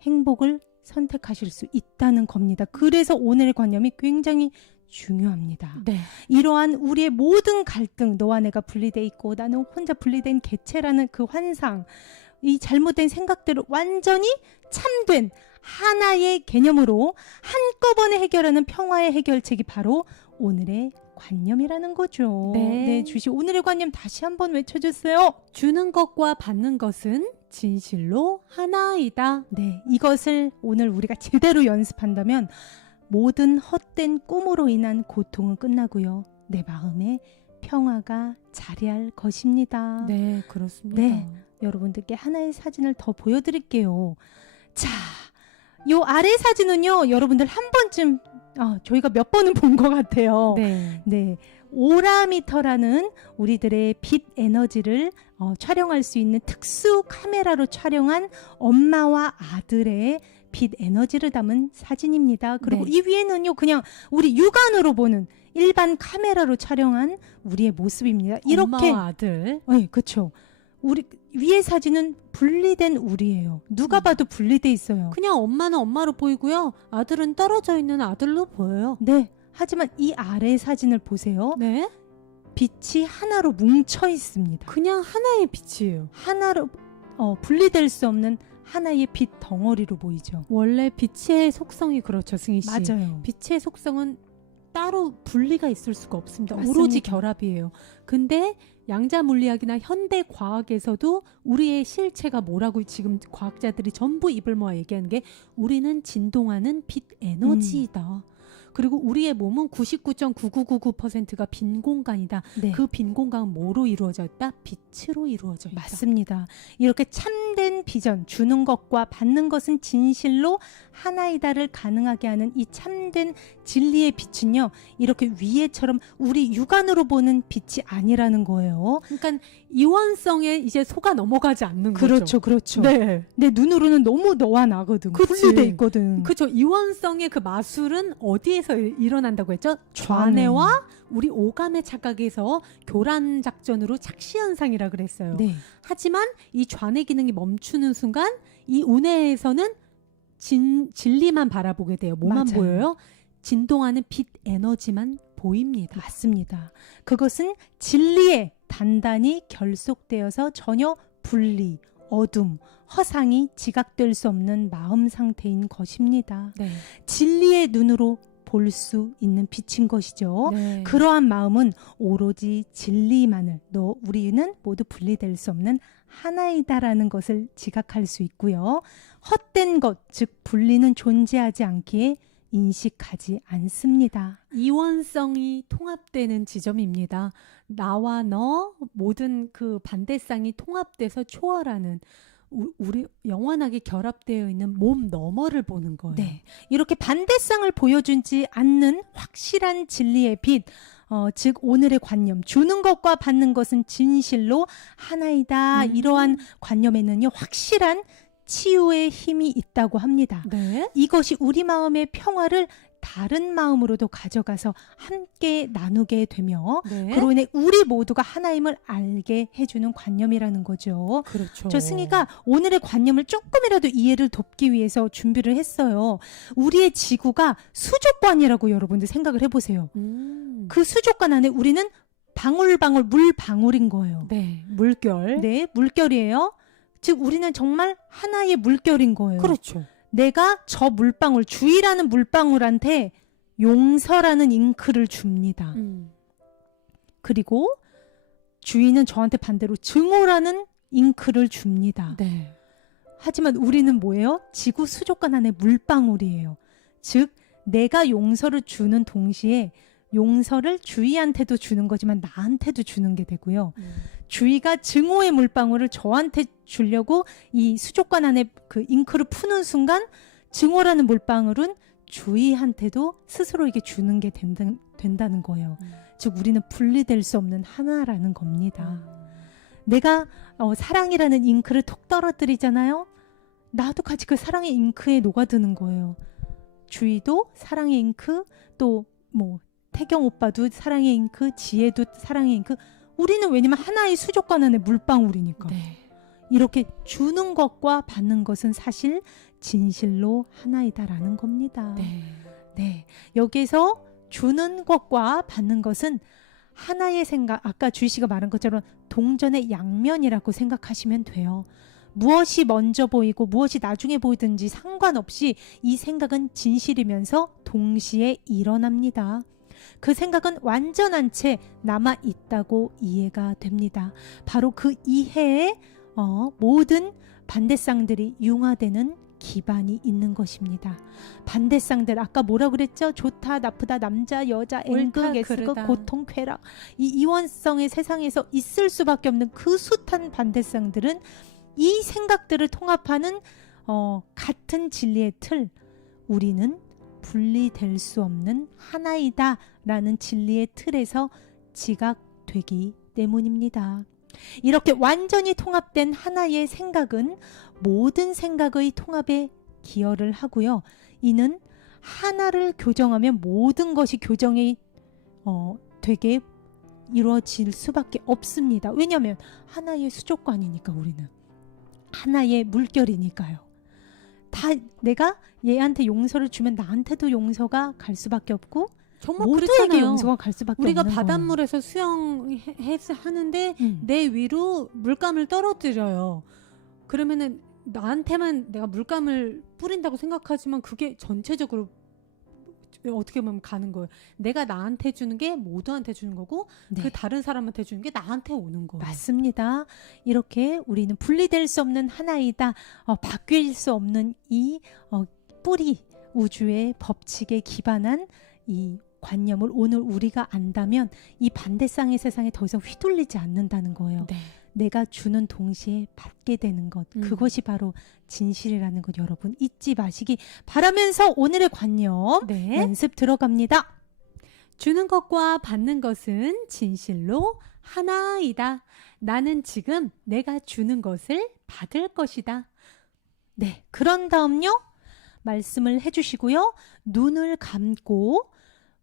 행복을 선택하실 수 있다는 겁니다. 그래서 오늘의 관념이 굉장히 중요합니다. 네. 이러한 우리의 모든 갈등, 너와 내가 분리돼 있고 나는 혼자 분리된 개체라는 그 환상, 이 잘못된 생각들을 완전히 참된 하나의 개념으로 한꺼번에 해결하는 평화의 해결책이 바로 오늘의 관념이라는 거죠. 네. 주시 오늘의 관념 다시 한번 외쳐주세요. 주는 것과 받는 것은 진실로 하나이다. 네, 이것을 오늘 우리가 제대로 연습한다면 모든 헛된 꿈으로 인한 고통은 끝나고요, 내 마음에 평화가 자리할 것입니다. 네, 그렇습니다. 네. 여러분들께 하나의 사진을 더 보여드릴게요. 자, 요 아래 사진은요, 여러분들 한 번쯤 저희가 몇 번은 본 것 같아요. 네. 오라미터라는 우리들의 빛 에너지를 촬영할 수 있는 특수 카메라로 촬영한 엄마와 아들의 빛 에너지를 담은 사진입니다. 그리고 네. 이 위에는요, 그냥 우리 육안으로 보는 일반 카메라로 촬영한 우리의 모습입니다. 이렇게 엄마와 아들. 네, 그렇죠. 우리 위의 사진은 분리된 우리예요. 누가 봐도 분리돼 있어요. 그냥 엄마는 엄마로 보이고요. 아들은 떨어져 있는 아들로 보여요. 네. 하지만 이 아래 사진을 보세요. 네. 빛이 하나로 뭉쳐 있습니다. 그냥 하나의 빛이에요. 하나로 분리될 수 없는 하나의 빛 덩어리로 보이죠. 원래 빛의 속성이 그렇죠, 승희 씨. 맞아요. 빛의 속성은 따로 분리가 있을 수가 없습니다. 맞습니다. 오로지 결합이에요. 근데 양자 물리학이나 현대 과학에서도 우리의 실체가 뭐라고 지금 과학자들이 전부 입을 모아 얘기하는 게 우리는 진동하는 빛 에너지이다. 그리고 우리의 몸은 99.9999%가 빈 공간이다. 네. 그 빈 공간은 뭐로 이루어졌다? 빛으로 이루어져 있다. 맞습니다. 이렇게 참된 비전, 주는 것과 받는 것은 진실로 하나이다를 가능하게 하는 이 참된 진리의 빛은요, 이렇게 위에처럼 우리 육안으로 보는 빛이 아니라는 거예요. 그러니까 이원성에 이제 속아 넘어가지 않는 그렇죠, 거죠. 그렇죠. 네. 내 눈으로는 너무 너와 나거든. 그치. 분리돼 있거든. 그렇죠. 이원성의 그 마술은 어디에서 일어난다고 했죠? 좌뇌. 좌뇌와 우리 오감의 착각에서 교란 작전으로 착시 현상이라 그랬어요. 네. 하지만 이 좌뇌 기능이 멈추는 순간 이 우뇌에서는 진리만 바라보게 돼요. 뭐만 맞아요. 보여요? 진동하는 빛 에너지만 보입니다. 맞습니다. 그것은 진리에 단단히 결속되어서 전혀 분리, 어둠, 허상이 지각될 수 없는 마음 상태인 것입니다. 네. 진리의 눈으로 볼 수 있는 빛인 것이죠. 네. 그러한 마음은 오로지 진리만을, 우리는 모두 분리될 수 없는 하나이다라는 것을 지각할 수 있고요. 헛된 것, 즉 분리는 존재하지 않기에 인식하지 않습니다. 이원성이 통합되는 지점입니다. 나와 너 모든 그 반대쌍이 통합돼서 초월하는 우리 영원하게 결합되어 있는 몸 너머를 보는 거예요. 네, 이렇게 반대쌍을 보여주지 않는 확실한 진리의 빛, 즉 오늘의 관념, 주는 것과 받는 것은 진실로 하나이다. 이러한 관념에는요, 확실한 치유의 힘이 있다고 합니다. 네. 이것이 우리 마음의 평화를 다른 마음으로도 가져가서 함께 나누게 되며 네. 그로 인해 우리 모두가 하나임을 알게 해주는 관념이라는 거죠. 그렇죠. 저 승희가 오늘의 관념을 조금이라도 이해를 돕기 위해서 준비를 했어요. 우리의 지구가 수족관이라고 여러분들 생각을 해보세요. 그 수족관 안에 우리는 방울방울 물방울인 거예요. 네. 물결. 네, 물결이에요. 즉 우리는 정말 하나의 물결인 거예요. 그렇죠. 내가 저 물방울, 주의라는 물방울한테 용서라는 잉크를 줍니다. 그리고 주의는 저한테 반대로 증오라는 잉크를 줍니다. 네. 하지만 우리는 뭐예요? 지구 수족관 안에 물방울이에요. 즉 내가 용서를 주는 동시에 용서를 주의한테도 주는 거지만 나한테도 주는 게 되고요. 주의가 증오의 물방울을 저한테 주려고 이 수족관 안에 그 잉크를 푸는 순간 증오라는 물방울은 주의한테도 스스로에게 주는 게 된다는 거예요. 즉 우리는 분리될 수 없는 하나라는 겁니다. 내가 사랑이라는 잉크를 톡 떨어뜨리잖아요. 나도 같이 그 사랑의 잉크에 녹아드는 거예요. 주의도 사랑의 잉크, 또 뭐 태경 오빠도 사랑의 잉크, 지혜도 사랑의 잉크. 우리는 왜냐면 하나의 수족관 안에 물방울이니까. 네. 이렇게 주는 것과 받는 것은 사실 진실로 하나이다라는 겁니다. 네. 네. 여기에서 주는 것과 받는 것은 하나의 생각, 아까 주희 씨가 말한 것처럼 동전의 양면이라고 생각하시면 돼요. 무엇이 먼저 보이고 무엇이 나중에 보이든지 상관없이 이 생각은 진실이면서 동시에 일어납니다. 그 생각은 완전한 채 남아 있다고 이해가 됩니다. 바로 그 이해에 모든 반대쌍들이 융화되는 기반이 있는 것입니다. 반대쌍들 아까 뭐라 그랬죠? 좋다, 나쁘다, 남자, 여자, N극, S극, 고통, 쾌락. 이 이원성의 세상에서 있을 수밖에 없는 그 숱한 반대쌍들은 이 생각들을 통합하는 같은 진리의 틀, 우리는 분리될 수 없는 하나이다 라는 진리의 틀에서 지각되기 때문입니다. 이렇게 완전히 통합된 하나의 생각은 모든 생각의 통합에 기여를 하고요. 이는 하나를 교정하면 모든 것이 교정이 되게 이루어질 수밖에 없습니다. 왜냐하면 하나의 수족관이니까 우리는. 하나의 물결이니까요. 다 내가 얘한테 용서를 주면 나한테도 용서가 갈 수밖에 없고 정말 모두에게 그렇잖아요. 용서가 갈 수밖에 우리가 없는 바닷물에서 수영하는데 내 위로 물감을 떨어뜨려요. 그러면은 나한테만 내가 물감을 뿌린다고 생각하지만 그게 전체적으로 어떻게 보면 가는 거예요. 내가 나한테 주는 게 모두한테 주는 거고 네. 그 다른 사람한테 주는 게 나한테 오는 거예요. 맞습니다. 이렇게 우리는 분리될 수 없는 하나이다. 바뀔 수 없는 이 뿌리 우주의 법칙에 기반한 이 관념을 오늘 우리가 안다면 이 반대쌍의 세상에 더 이상 휘둘리지 않는다는 거예요. 네. 내가 주는 동시에 받게 되는 것, 그것이 바로 진실이라는 것 여러분 잊지 마시기 바라면서 오늘의 관념 네. 연습 들어갑니다. 주는 것과 받는 것은 진실로 하나이다. 나는 지금 내가 주는 것을 받을 것이다. 네, 그런 다음요 말씀을 해주시고요. 눈을 감고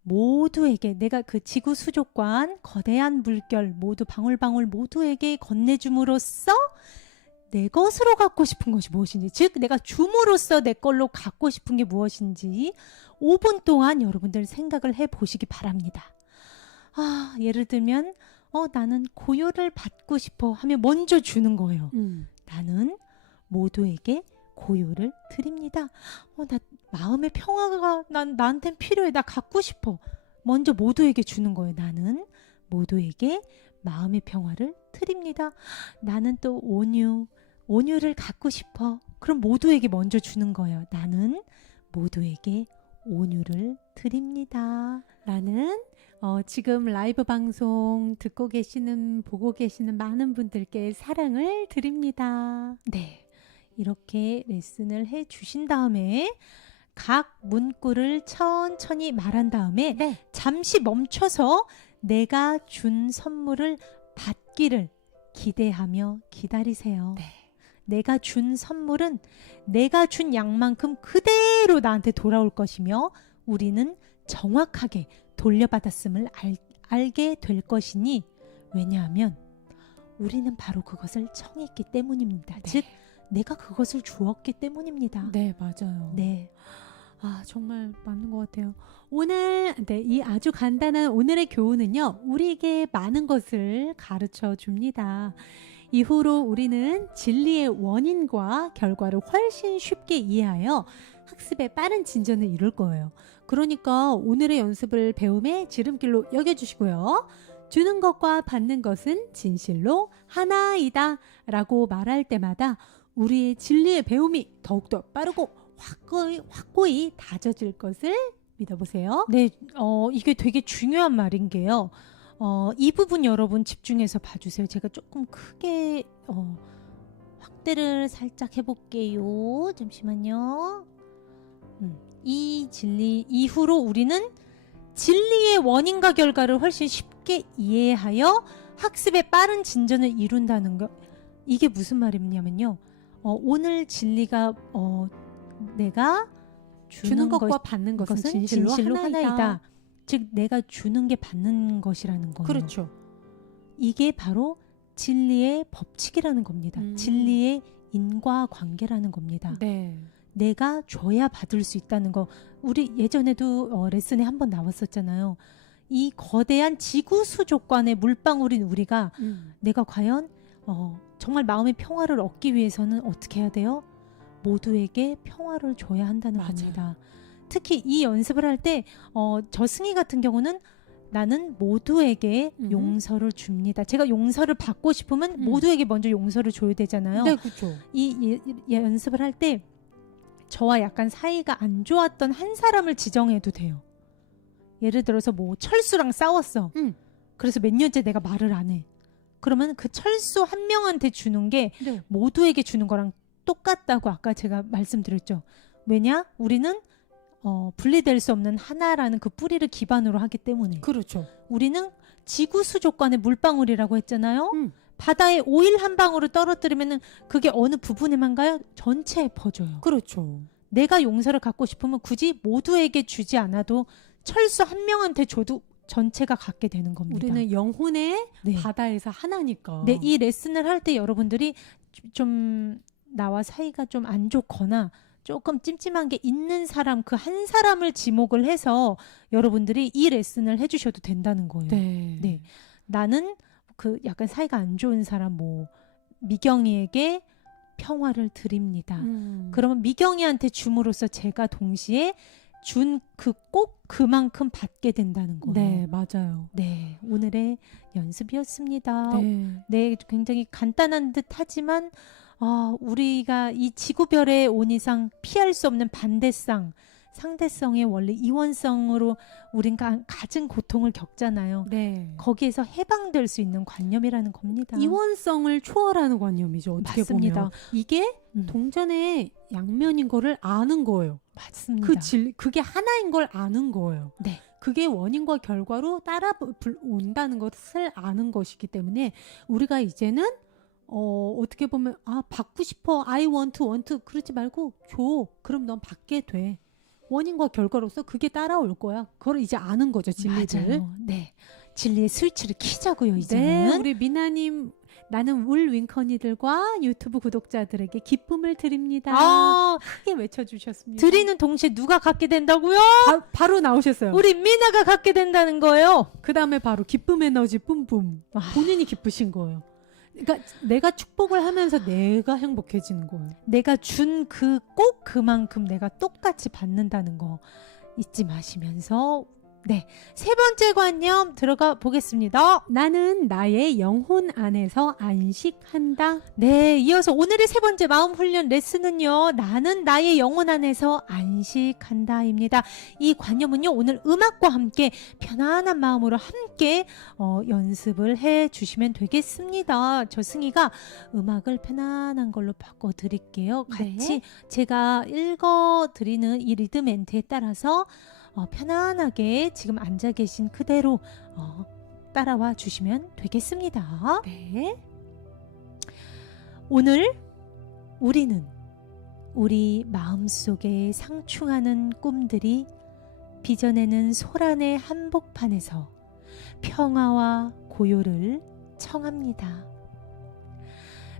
모두에게 내가 그 지구 수족관 거대한 물결 모두 방울방울 모두에게 건네줌으로써 내 것으로 갖고 싶은 것이 무엇인지, 즉 내가 줌으로써 내 걸로 갖고 싶은 게 무엇인지 5분 동안 여러분들 생각을 해보시기 바랍니다. 예를 들면 나는 고요를 받고 싶어 하면 먼저 주는 거예요. 나는 모두에게 고요를 드립니다. 나 마음의 평화가 나한텐 필요해. 나 갖고 싶어. 먼저 모두에게 주는 거예요. 나는 모두에게 마음의 평화를 드립니다. 나는 또 온유를 갖고 싶어. 그럼 모두에게 먼저 주는 거예요. 나는 모두에게 온유를 드립니다. 나는 지금 라이브 방송 듣고 계시는, 보고 계시는 많은 분들께 사랑을 드립니다. 네, 이렇게 레슨을 해 주신 다음에 각 문구를 천천히 말한 다음에 네. 잠시 멈춰서 내가 준 선물을 받기를 기대하며 기다리세요. 네. 내가 준 선물은 내가 준 양만큼 그대로 나한테 돌아올 것이며 우리는 정확하게 돌려받았음을 알게 될 것이니, 왜냐하면 우리는 바로 그것을 청했기 때문입니다. 네. 즉 내가 그것을 주었기 때문입니다. 네, 맞아요. 네. 정말 맞는 것 같아요. 오늘, 이 아주 간단한 오늘의 교훈은요, 우리에게 많은 것을 가르쳐 줍니다. 이후로 우리는 진리의 원인과 결과를 훨씬 쉽게 이해하여 학습에 빠른 진전을 이룰 거예요. 그러니까 오늘의 연습을 배움의 지름길로 여겨주시고요. 주는 것과 받는 것은 진실로 하나이다 라고 말할 때마다 우리의 진리의 배움이 더욱더 빠르고 확고히 다져질 것을 믿어보세요. 네, 이게 되게 중요한 말인 게요. 이 부분 여러분 집중해서 봐주세요. 제가 조금 크게 확대를 살짝 해볼게요. 잠시만요. 이 진리 이후로 우리는 진리의 원인과 결과를 훨씬 쉽게 이해하여 학습의 빠른 진전을 이룬다는 거. 이게 무슨 말이냐면요. 오늘 진리가 내가 주는 것과 받는 것은 진실로 하나이다. 즉 내가 주는 게 받는 것이라는 거예요. 그렇죠. 이게 바로 진리의 법칙이라는 겁니다. 진리의 인과관계라는 겁니다. 네. 내가 줘야 받을 수 있다는 거. 우리 예전에도 레슨에 한번 나왔었잖아요. 이 거대한 지구 수족관의 물방울인 우리가 내가 과연 정말 마음의 평화를 얻기 위해서는 어떻게 해야 돼요? 모두에게 평화를 줘야 한다는 맞아요. 겁니다. 특히 이 연습을 할 때 저 승희 같은 경우는 나는 모두에게 용서를 줍니다. 제가 용서를 받고 싶으면 모두에게 먼저 용서를 줘야 되잖아요. 네, 그렇죠. 이 연습을 할 때 저와 약간 사이가 안 좋았던 한 사람을 지정해도 돼요. 예를 들어서 뭐 철수랑 싸웠어. 그래서 몇 년째 내가 말을 안 해. 그러면 그 철수 한 명한테 주는 게 네. 모두에게 주는 거랑 똑같다고 아까 제가 말씀드렸죠. 왜냐? 우리는 분리될 수 없는 하나라는 그 뿌리를 기반으로 하기 때문에. 그렇죠. 우리는 지구 수족관의 물방울이라고 했잖아요. 바다에 오일 한 방울을 떨어뜨리면은 그게 어느 부분에만 가요? 전체에 퍼져요. 그렇죠. 내가 용서를 갖고 싶으면 굳이 모두에게 주지 않아도 철수 한 명한테 줘도 전체가 갖게 되는 겁니다. 우리는 영혼의 네. 바다에서 하나니까. 네, 이 레슨을 할 때 여러분들이 좀 나와 사이가 좀 안 좋거나 조금 찜찜한 게 있는 사람, 그 한 사람을 지목을 해서 여러분들이 이 레슨을 해주셔도 된다는 거예요. 네. 네. 나는 그 약간 사이가 안 좋은 사람, 뭐 미경이에게 평화를 드립니다. 그러면 미경이한테 줌으로써 제가 동시에 준 그 꼭 그만큼 받게 된다는 거예요. 네, 맞아요. 네, 오늘의 연습이었습니다. 네. 네, 굉장히 간단한 듯 하지만 우리가 이 지구별에 온 이상 피할 수 없는 반대성, 상대성의 원리, 이원성으로 우리가 가진 고통을 겪잖아요. 네. 거기에서 해방될 수 있는 관념이라는 겁니다. 이원성을 초월하는 관념이죠. 어떻게 맞습니다. 보면 이게 동전의 양면인 거를 아는 거예요. 맞습니다. 그게 하나인 걸 아는 거예요. 네. 그게 원인과 결과로 온다는 것을 아는 것이기 때문에 우리가 이제는 어떻게 보면 받고 싶어, I want, 그러지 말고 줘. 그럼 넌 받게 돼. 원인과 결과로서 그게 따라올 거야. 그걸 이제 아는 거죠, 진리를. 맞아요. 네. 진리의 스위치를 키자고요, 네, 이제는. 우리 미나님, 나는 울 윙커니들과 유튜브 구독자들에게 기쁨을 드립니다. 크게 외쳐주셨습니다. 드리는 동시에 누가 갖게 된다고요? 바로 나오셨어요. 우리 미나가 갖게 된다는 거예요. 그 다음에 바로 기쁨 에너지 뿜뿜. 본인이 기쁘신 거예요. 그러니까 내가 축복을 하면서 내가 행복해지는 거예요. 내가 준 꼭 그만큼 내가 똑같이 받는다는 거 잊지 마시면서 네, 세 번째 관념 들어가 보겠습니다. 나는 나의 영혼 안에서 안식한다. 네, 이어서 오늘의 세 번째 마음 훈련 레슨은요. 나는 나의 영혼 안에서 안식한다입니다. 이 관념은요. 오늘 음악과 함께 편안한 마음으로 함께 연습을 해 주시면 되겠습니다. 저 승희가 음악을 편안한 걸로 바꿔 드릴게요. 같이 제가 읽어 드리는 이 리드 멘트에 따라서 편안하게 지금 앉아 계신 그대로 따라와 주시면 되겠습니다. 네. 오늘 우리는 우리 마음속에 상충하는 꿈들이 빚어내는 소란의 한복판에서 평화와 고요를 청합니다.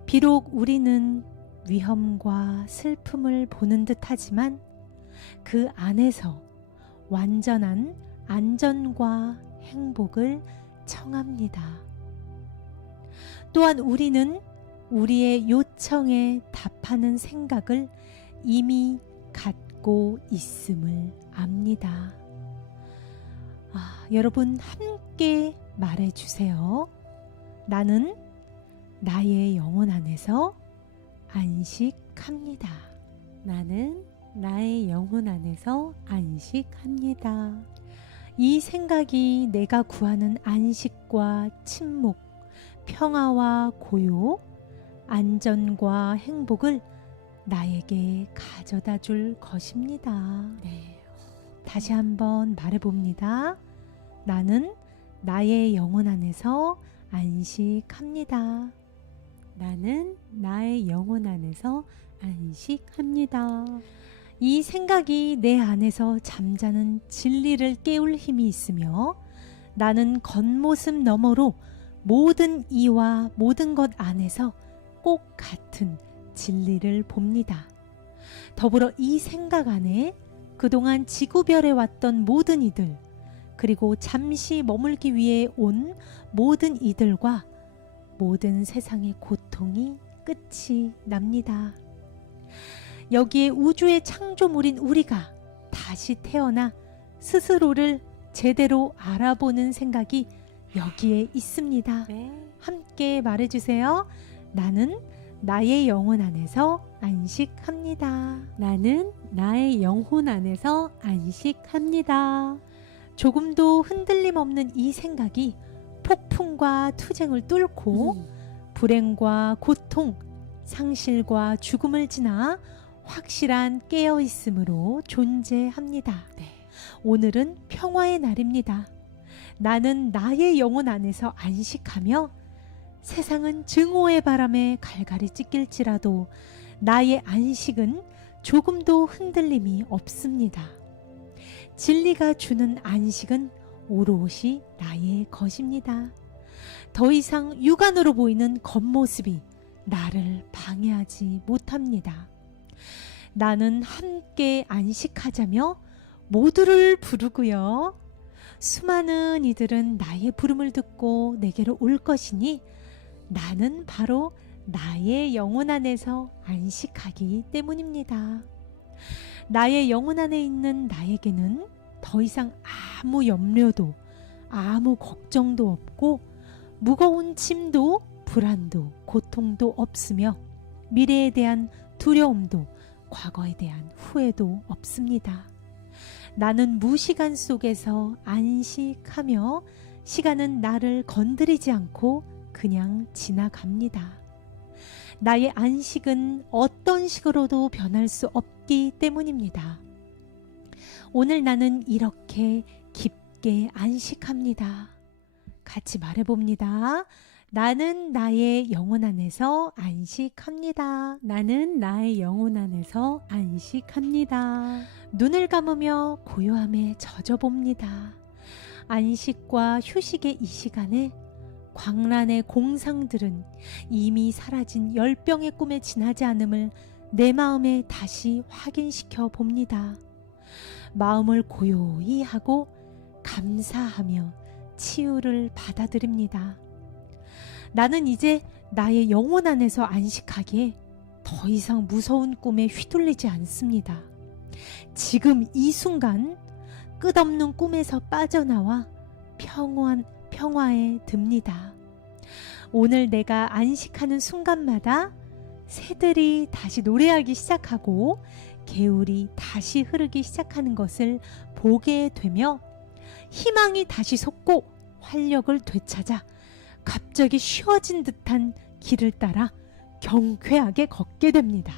비록 우리는 위험과 슬픔을 보는 듯하지만 그 안에서 완전한 안전과 행복을 청합니다. 또한 우리는 우리의 요청에 답하는 생각을 이미 갖고 있음을 압니다. 여러분 함께 말해주세요. 나는 나의 영혼 안에서 안식합니다. 나는 나의 영혼 안에서 안식합니다. 이 생각이 내가 구하는 안식과 침묵, 평화와 고요, 안전과 행복을 나에게 가져다 줄 것입니다. 네. 다시 한번 말해봅니다. 나는 나의 영혼 안에서 안식합니다. 나는 나의 영혼 안에서 안식합니다. 이 생각이 내 안에서 잠자는 진리를 깨울 힘이 있으며 나는 겉모습 너머로 모든 이와 모든 것 안에서 꼭 같은 진리를 봅니다. 더불어 이 생각 안에 그동안 지구별에 왔던 모든 이들, 그리고 잠시 머물기 위해 온 모든 이들과 모든 세상의 고통이 끝이 납니다. 여기에 우주의 창조물인 우리가 다시 태어나 스스로를 제대로 알아보는 생각이 여기에 있습니다. 네. 함께 말해주세요. 나는 나의 영혼 안에서 안식합니다. 나는 나의 영혼 안에서 안식합니다. 조금도 흔들림 없는 이 생각이 폭풍과 투쟁을 뚫고 불행과 고통, 상실과 죽음을 지나 확실한 깨어있음으로 존재합니다. 네. 오늘은 평화의 날입니다. 나는 나의 영혼 안에서 안식하며 세상은 증오의 바람에 갈갈이 찢길지라도 나의 안식은 조금도 흔들림이 없습니다. 진리가 주는 안식은 오롯이 나의 것입니다. 더 이상 육안으로 보이는 겉모습이 나를 방해하지 못합니다. 나는 함께 안식하자며 모두를 부르고요. 수많은 이들은 나의 부름을 듣고 내게로 올 것이니 나는 바로 나의 영혼 안에서 안식하기 때문입니다. 나의 영혼 안에 있는 나에게는 더 이상 아무 염려도 아무 걱정도 없고 무거운 짐도 불안도 고통도 없으며 미래에 대한 두려움도 과거에 대한 후회도 없습니다. 나는 무시간 속에서 안식하며 시간은 나를 건드리지 않고 그냥 지나갑니다. 나의 안식은 어떤 식으로도 변할 수 없기 때문입니다. 오늘 나는 이렇게 깊게 안식합니다. 같이 말해봅니다. 나는 나의 영혼 안에서 안식합니다. 나는 나의 영혼 안에서 안식합니다. 눈을 감으며 고요함에 젖어봅니다. 안식과 휴식의 이 시간에 광란의 공상들은 이미 사라진 열병의 꿈에 지나지 않음을 내 마음에 다시 확인시켜 봅니다. 마음을 고요히 하고 감사하며 치유를 받아들입니다. 나는 이제 나의 영혼 안에서 안식하기에 더 이상 무서운 꿈에 휘둘리지 않습니다. 지금 이 순간 끝없는 꿈에서 빠져나와 평화에 듭니다. 오늘 내가 안식하는 순간마다 새들이 다시 노래하기 시작하고 개울이 다시 흐르기 시작하는 것을 보게 되며 희망이 다시 솟고 활력을 되찾아 갑자기 쉬워진 듯한 길을 따라 경쾌하게 걷게 됩니다.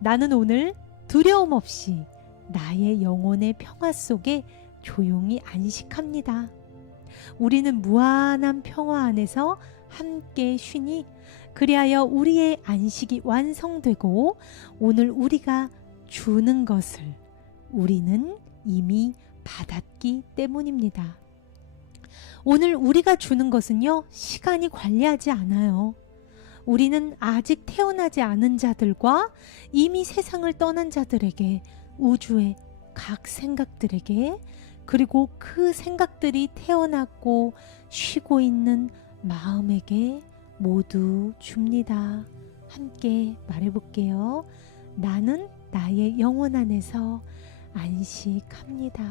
나는 오늘 두려움 없이 나의 영혼의 평화 속에 조용히 안식합니다. 우리는 무한한 평화 안에서 함께 쉬니 그리하여 우리의 안식이 완성되고 오늘 우리가 주는 것을 우리는 이미 받았기 때문입니다. 오늘 우리가 주는 것은요, 시간이 관리하지 않아요. 우리는 아직 태어나지 않은 자들과 이미 세상을 떠난 자들에게, 우주의 각 생각들에게, 그리고 그 생각들이 태어났고 쉬고 있는 마음에게 모두 줍니다. 함께 말해볼게요. 나는 나의 영혼 안에서 안식합니다.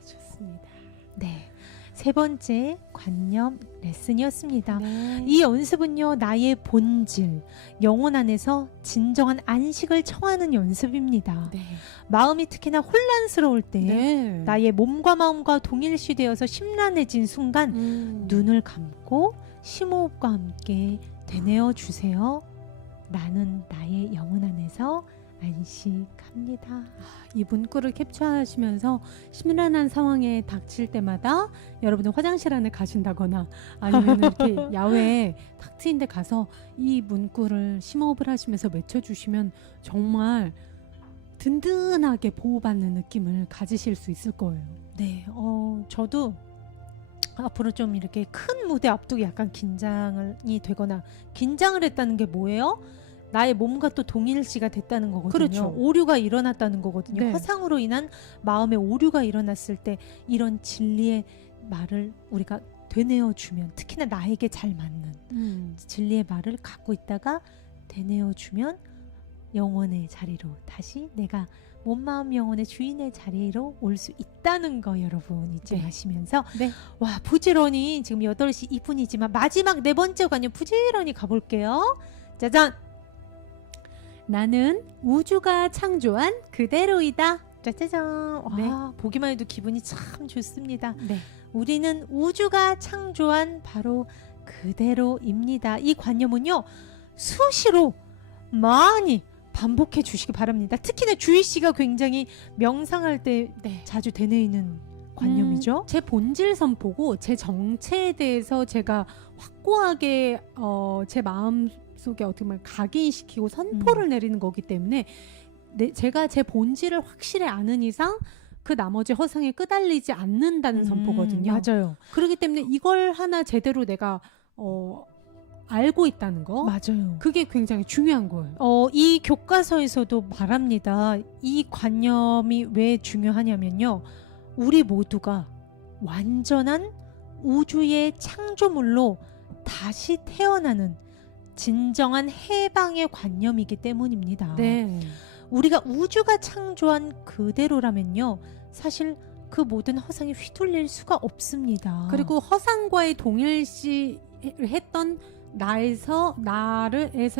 좋습니다. 네, 세 번째 관념 레슨이었습니다. 네. 이 연습은요, 나의 본질, 영혼 안에서 진정한 안식을 청하는 연습입니다. 네. 마음이 특히나 혼란스러울 때 네. 나의 몸과 마음과 동일시되어서 심란해진 순간 눈을 감고 심호흡과 함께 되뇌어 주세요. 나는 나의 영혼 안에서 안식합니다. 이 문구를 캡처하시면서 심란한 상황에 닥칠 때마다 여러분은 화장실 안에 가신다거나 아니면 이렇게 야외에 탁 트인 데 가서 이 문구를 심호흡을 하시면서 외쳐주시면 정말 든든하게 보호받는 느낌을 가지실 수 있을 거예요. 네, 저도 앞으로 좀 이렇게 큰 무대 앞두고 약간 긴장이 되거나, 긴장을 했다는 게 뭐예요? 나의 몸과 또 동일시가 됐다는 거거든요. 그렇죠. 오류가 일어났다는 거거든요. 네. 화상으로 인한 마음의 오류가 일어났을 때 이런 진리의 말을 우리가 되뇌어 주면, 특히나 나에게 잘 맞는 진리의 말을 갖고 있다가 되뇌어 주면 영혼의 자리로 다시 내가 몸, 마음, 영혼의 주인의 자리로 올 수 있다는 거 여러분 잊지 네. 마시면서 네. 와, 부지런히 지금 8시 2분이지만 마지막 네 번째 관념 부지런히 가볼게요. 짜잔! 나는 우주가 창조한 그대로이다. 짜자잔! 와, 네. 보기만 해도 기분이 참 좋습니다. 네. 우리는 우주가 창조한 바로 그대로입니다. 이 관념은요, 수시로 많이 반복해 주시기 바랍니다. 특히나 주희 씨가 굉장히 명상할 때 네. 자주 되뇌이는 관념이죠. 제 본질 선포고 제 정체에 대해서 제가 확고하게 제 마음 속에 어떻게 보면 각인시키고 선포를 내리는 거기 때문에 제가 제 본질을 확실히 아는 이상 그 나머지 허상에 끄달리지 않는다는 선포거든요. 맞아요. 그렇기 때문에 이걸 하나 제대로 내가 알고 있다는 거, 맞아요. 그게 굉장히 중요한 거예요. 이 교과서에서도 말합니다. 이 관념이 왜 중요하냐면요, 우리 모두가 완전한 우주의 창조물로 다시 태어나는 진정한 해방의 관념이기 때문입니다. 네. 우리가 우주가 창조한 그대로라면요, 사실 그 모든 허상이 휘둘릴 수가 없습니다. 그리고 허상과의 동일시했던 나에서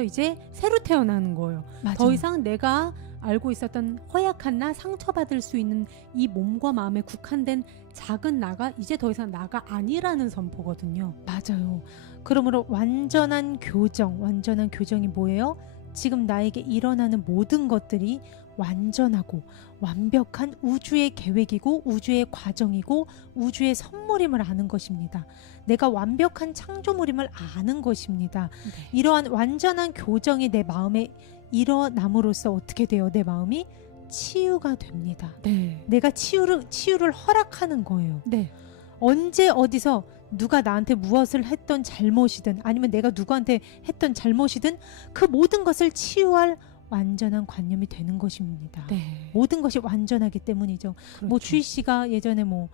이제 새로 태어나는 거예요. 맞아요. 더 이상 내가 알고 있었던 허약한 나, 상처받을 수 있는 이 몸과 마음에 국한된 작은 나가 이제 더 이상 나가 아니라는 선포거든요. 맞아요. 그러므로 완전한 교정이 뭐예요? 지금 나에게 일어나는 모든 것들이 완전하고 완벽한 우주의 계획이고 우주의 과정이고 우주의 선물임을 아는 것입니다. 내가 완벽한 창조물임을 아는 것입니다. 네. 이러한 완전한 교정이 내 마음에 일어남으로써 어떻게 돼요? 내 마음이 치유가 됩니다. 네. 내가 치유를 허락하는 거예요. 네. 언제 어디서 누가 나한테 무엇을 했던 잘못이든 아니면 내가 누구한테 했던 잘못이든 그 모든 것을 치유할 완전한 관념이 되는 것입니다. 네. 모든 것이 완전하기 때문이죠. 그렇죠. 뭐 주희 씨가 예전에 뭐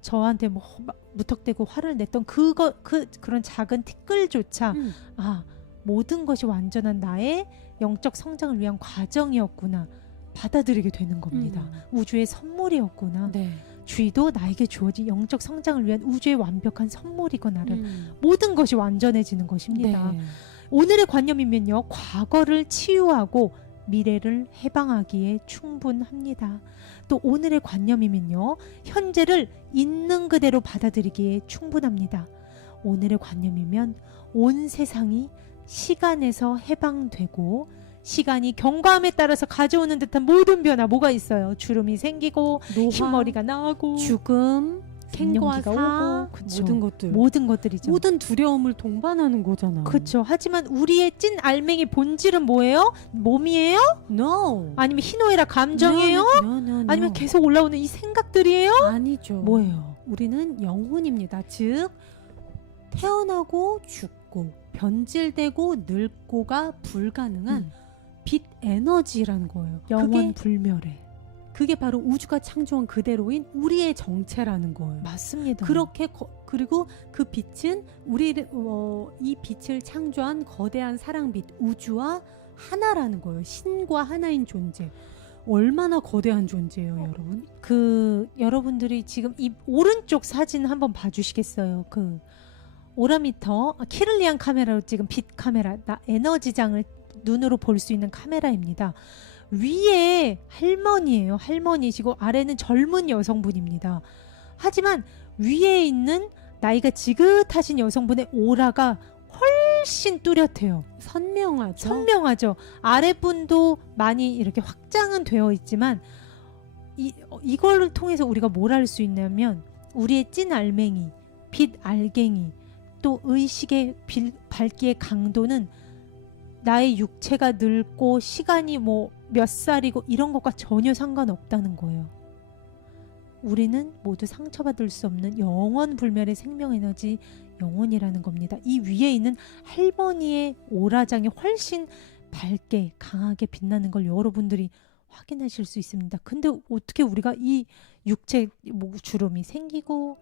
저한테 뭐 무턱대고 화를 냈던 그런 작은 티끌조차 모든 것이 완전한 나의 영적 성장을 위한 과정이었구나. 받아들이게 되는 겁니다. 우주의 선물이었구나. 네. 쥐도 나에게 주어진 영적 성장을 위한 우주의 완벽한 선물이거나를 모든 것이 완전해지는 것입니다. 네. 오늘의 관념이면요, 과거를 치유하고 미래를 해방하기에 충분합니다. 또 오늘의 관념이면요, 현재를 있는 그대로 받아들이기에 충분합니다. 오늘의 관념이면 온 세상이 시간에서 해방되고 시간이 경과함에 따라서 가져오는 듯한 모든 변화, 뭐가 있어요? 주름이 생기고 노화, 흰머리가 나고 죽음, 생과 갱년기가 사, 오고, 그쵸. 모든 것들, 모든 것들이죠. 모든 두려움을 동반하는 거잖아. 그렇죠. 하지만 우리의 찐 알맹이 본질은 뭐예요? 몸이에요? No. 아니면 희노애락 감정이에요? No. 아니면 계속 올라오는 이 생각들이에요? 아니죠. 뭐예요? 우리는 영혼입니다. 즉 태어나고 죽고 변질되고 늙고가 불가능한 빛 에너지라는 거예요. 영원 불멸해. 그게 바로 우주가 창조한 그대로인 우리의 정체라는 거예요. 맞습니다. 그리고 그 빛은 이 빛을 창조한 거대한 사랑빛 우주와 하나라는 거예요. 신과 하나인 존재. 얼마나 거대한 존재예요, 여러분? 여러분들이 지금 이 오른쪽 사진 한번 봐주시겠어요? 오라미터 키를리안 카메라로 찍은 빛 카메라, 에너지장을 눈으로 볼 수 있는 카메라입니다. 위에 할머니예요. 할머니시고 아래는 젊은 여성분입니다. 하지만 위에 있는 나이가 지긋하신 여성분의 오라가 훨씬 뚜렷해요. 선명하죠. 아래분도 많이 이렇게 확장은 되어 있지만 이걸 통해서 우리가 뭘 할 수 있냐면 우리의 찐 알맹이, 빛 알갱이, 또 의식의 밝기의 강도는 나의 육체가 늙고 시간이 몇 살이고 이런 것과 전혀 상관없다는 거예요. 우리는 모두 상처받을 수 없는 영원 불멸의 생명 에너지 영혼이라는 겁니다. 이 위에 있는 할머니의 오라장이 훨씬 밝게 강하게 빛나는 걸 여러분들이 확인하실 수 있습니다. 근데 어떻게 우리가 이 육체 주름이 생기고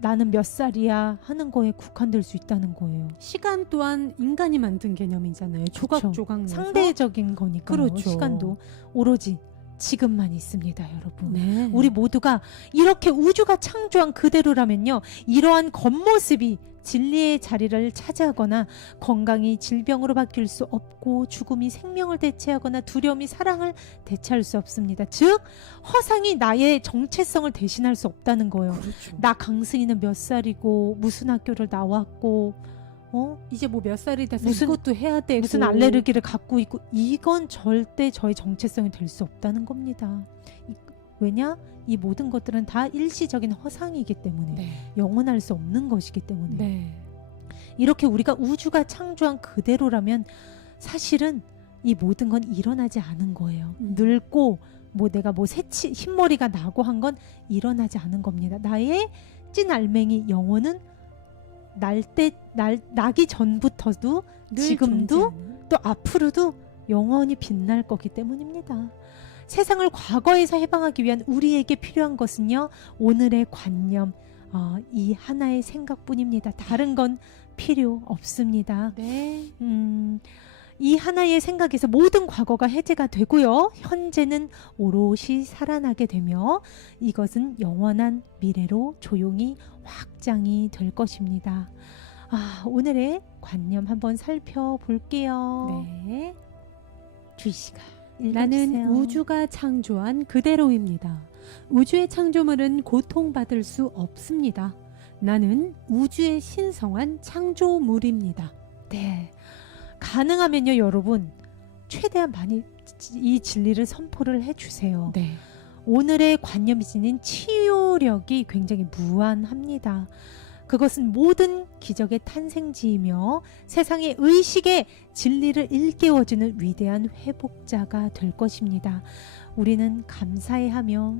나는 몇 살이야 하는 거에 국한될 수 있다는 거예요. 시간 또한 인간이 만든 개념이잖아요. 조각조각 내서. 상대적인 거니까요. 그렇죠. 시간도 오로지 지금만 있습니다, 여러분. 네. 우리 모두가 이렇게 우주가 창조한 그대로라면요, 이러한 겉모습이 진리의 자리를 차지하거나 건강이 질병으로 바뀔 수 없고 죽음이 생명을 대체하거나 두려움이 사랑을 대체할 수 없습니다. 즉 허상이 나의 정체성을 대신할 수 없다는 거예요. 그렇죠. 나 강승이는 몇 살이고 무슨 학교를 나왔고 이제 몇 살이 돼서 무슨- 이것도 해야 되고 무슨 알레르기를 갖고 있고, 이건 절대 저의 정체성이 될 수 없다는 겁니다. 왜냐? 이 모든 것들은 다 일시적인 허상이기 때문에, 네. 영원할 수 없는 것이기 때문에. 네. 이렇게 우리가 우주가 창조한 그대로라면 사실은 이 모든 건 일어나지 않은 거예요. 늙고 내가 흰머리가 나고 한 건 일어나지 않은 겁니다. 나의 찐 알맹이 영혼은 나기 전부터도 늘 지금도 존재하는. 또 앞으로도 영원히 빛날 거기 때문입니다. 세상을 과거에서 해방하기 위한 우리에게 필요한 것은요, 오늘의 관념, 이 하나의 생각뿐입니다. 다른 건 필요 없습니다. 네. 이 하나의 생각에서 모든 과거가 해제가 되고요, 현재는 오롯이 살아나게 되며 이것은 영원한 미래로 조용히 확장이 될 것입니다. 오늘의 관념 한번 살펴볼게요. 네. 주희 씨가 나는 읽어주세요. 우주가 창조한 그대로입니다. 우주의 창조물은 고통받을 수 없습니다. 나는 우주의 신성한 창조물입니다. 네, 가능하면요 여러분, 최대한 많이 이 진리를 선포를 해주세요. 네. 오늘의 관념이 지닌 치유력이 굉장히 무한합니다. 그것은 모든 기적의 탄생지이며 세상의 의식의 진리를 일깨워주는 위대한 회복자가 될 것입니다. 우리는 감사해하며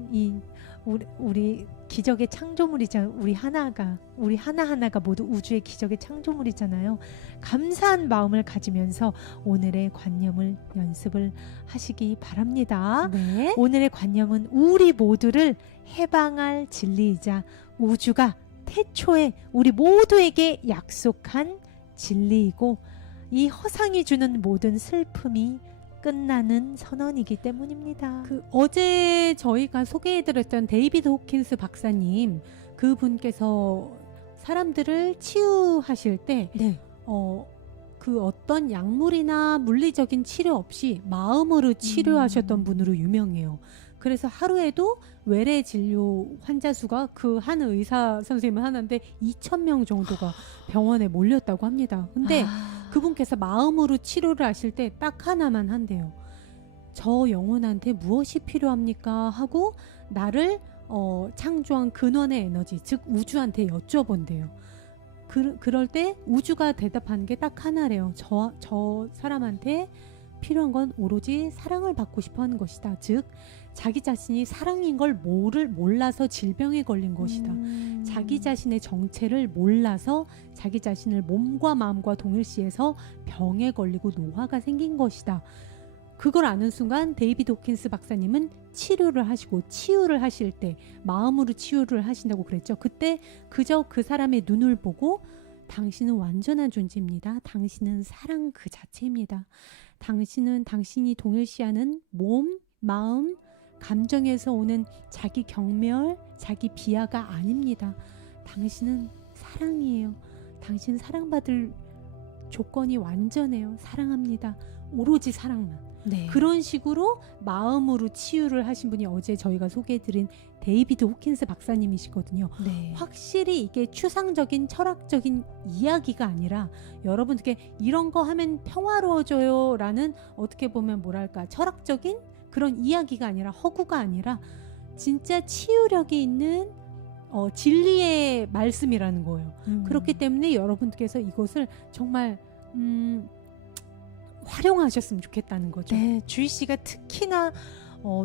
우리 기적의 창조물이자 우리 하나하나가 모두 우주의 기적의 창조물이잖아요. 감사한 마음을 가지면서 오늘의 관념을 연습을 하시기 바랍니다. 네. 오늘의 관념은 우리 모두를 해방할 진리이자 우주가 태초에 우리 모두에게 약속한 진리이고, 이 허상이 주는 모든 슬픔이 끝나는 선언이기 때문입니다. 어제 저희가 소개해드렸던 데이비드 호킨스 박사님, 그분께서 사람들을 치유하실 때 네. 그 어떤 약물이나 물리적인 치료 없이 마음으로 치료하셨던 분으로 유명해요. 그래서 하루에도 외래 진료 환자 수가 그 한 의사 선생님은 하는데 2,000명 정도가 병원에 몰렸다고 합니다. 근데 그분께서 마음으로 치료를 하실 때 딱 하나만 한대요. 저 영혼한테 무엇이 필요합니까? 하고 나를 창조한 근원의 에너지, 즉 우주한테 여쭤본대요. 그럴 때 우주가 대답하는 게 딱 하나래요. 저 사람한테 필요한 건 오로지 사랑을 받고 싶어 하는 것이다. 즉 자기 자신이 사랑인 걸 몰라서 질병에 걸린 것이다. 자기 자신의 정체를 몰라서 자기 자신을 몸과 마음과 동일시해서 병에 걸리고 노화가 생긴 것이다. 그걸 아는 순간 데이비드 호킨스 박사님은 치료를 하시고 치유를 하실 때 마음으로 치유를 하신다고 그랬죠. 그때 그저 그 사람의 눈을 보고 당신은 완전한 존재입니다. 당신은 사랑 그 자체입니다. 당신은 당신이 동일시하는 몸, 마음, 감정에서 오는 자기 경멸, 자기 비하가 아닙니다. 당신은 사랑이에요. 당신 사랑받을 조건이 완전해요. 사랑합니다. 오로지 사랑만. 네. 그런 식으로 마음으로 치유를 하신 분이 어제 저희가 소개해드린 데이비드 호킨스 박사님이시거든요. 네. 확실히 이게 추상적인 철학적인 이야기가 아니라 여러분들께 이런 거 하면 평화로워져요 라는 어떻게 보면 뭐랄까 철학적인 그런 이야기가 아니라 허구가 아니라 진짜 치유력이 있는 진리의 말씀이라는 거예요. 그렇기 때문에 여러분들께서 이것을 정말 활용하셨으면 좋겠다는 거죠. 네, 주희 씨가 특히나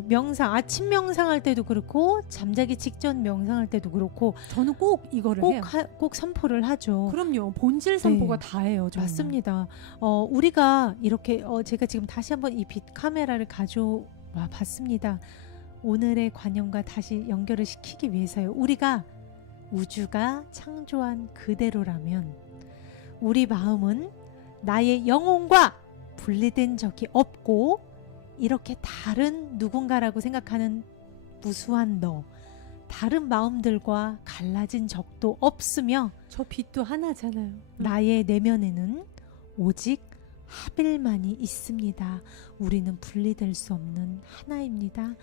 명상, 아침 명상할 때도 그렇고 잠자기 직전 명상할 때도 그렇고 저는 꼭 이거를 해요. 꼭 선포를 하죠. 그럼요. 본질 선포가 네. 다예요. 정말. 맞습니다. 우리가 이렇게 제가 지금 다시 한번 이 빛 카메라를 가져와 봤습니다. 오늘의 관념과 다시 연결을 시키기 위해서요. 우리가 우주가 창조한 그대로라면 우리 마음은 나의 영혼과 분리된 적이 없고 이렇게 다른 누군가라고 생각하는 무수한 너, 다른 마음들과 갈라진 적도 없으며 저 빛도 하나잖아요. 나의 내면에는 오직 하빌만이 있습니다. 우리는 분리될 수 없는 하나입니다.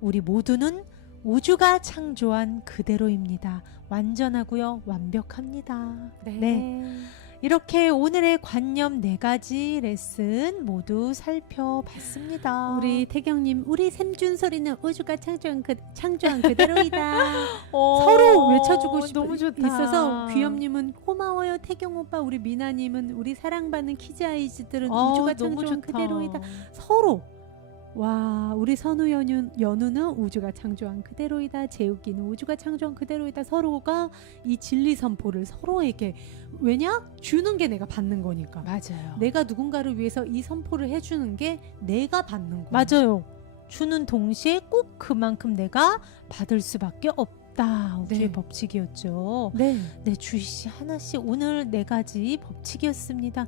우리 모두는 우주가 창조한 그대로입니다. 완전하고요, 완벽합니다. 네. 이렇게 오늘의 관념 4가지 레슨 모두 살펴봤습니다. 우리 태경님, 우리 샘준소리는 우주가 창조한 그대로이다. 서로 외쳐주고 너무 좋다. 있어서 귀염님은 고마워요 태경 오빠, 우리 미나님은 우리 사랑받는 키즈아이즈들은 우주가 창조한 그대로이다. 서로 와, 우리 선우 연우는 우주가 창조한 그대로이다. 재욱이는 우주가 창조한 그대로이다. 서로가 이 진리 선포를 서로에게, 왜냐? 주는 게 내가 받는 거니까. 맞아요. 내가 누군가를 위해서 이 선포를 해주는 게 내가 받는 거야. 맞아요. 주는 동시에 꼭 그만큼 내가 받을 수밖에 없다. 우주의 네. 법칙이었죠. 네. 네, 주희 씨 하나씩 오늘 4가지 법칙이었습니다.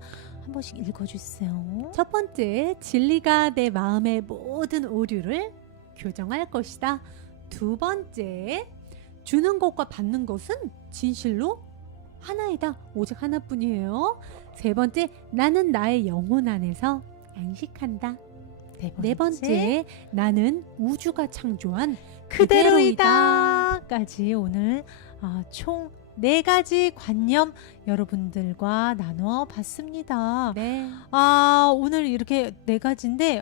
한 번씩 읽어주세요. 첫 번째, 진리가 내 마음의 모든 오류를 교정할 것이다. 두 번째, 주는 것과 받는 것은 진실로 하나이다. 오직 하나뿐이에요. 세 번째, 나는 나의 영혼 안에서 안식한다. 네 번째, 나는 우주가 창조한 그대로이다. 까지 오늘 총 4가지 관념 여러분들과 나눠 봤습니다. 네. 오늘 이렇게 4가지인데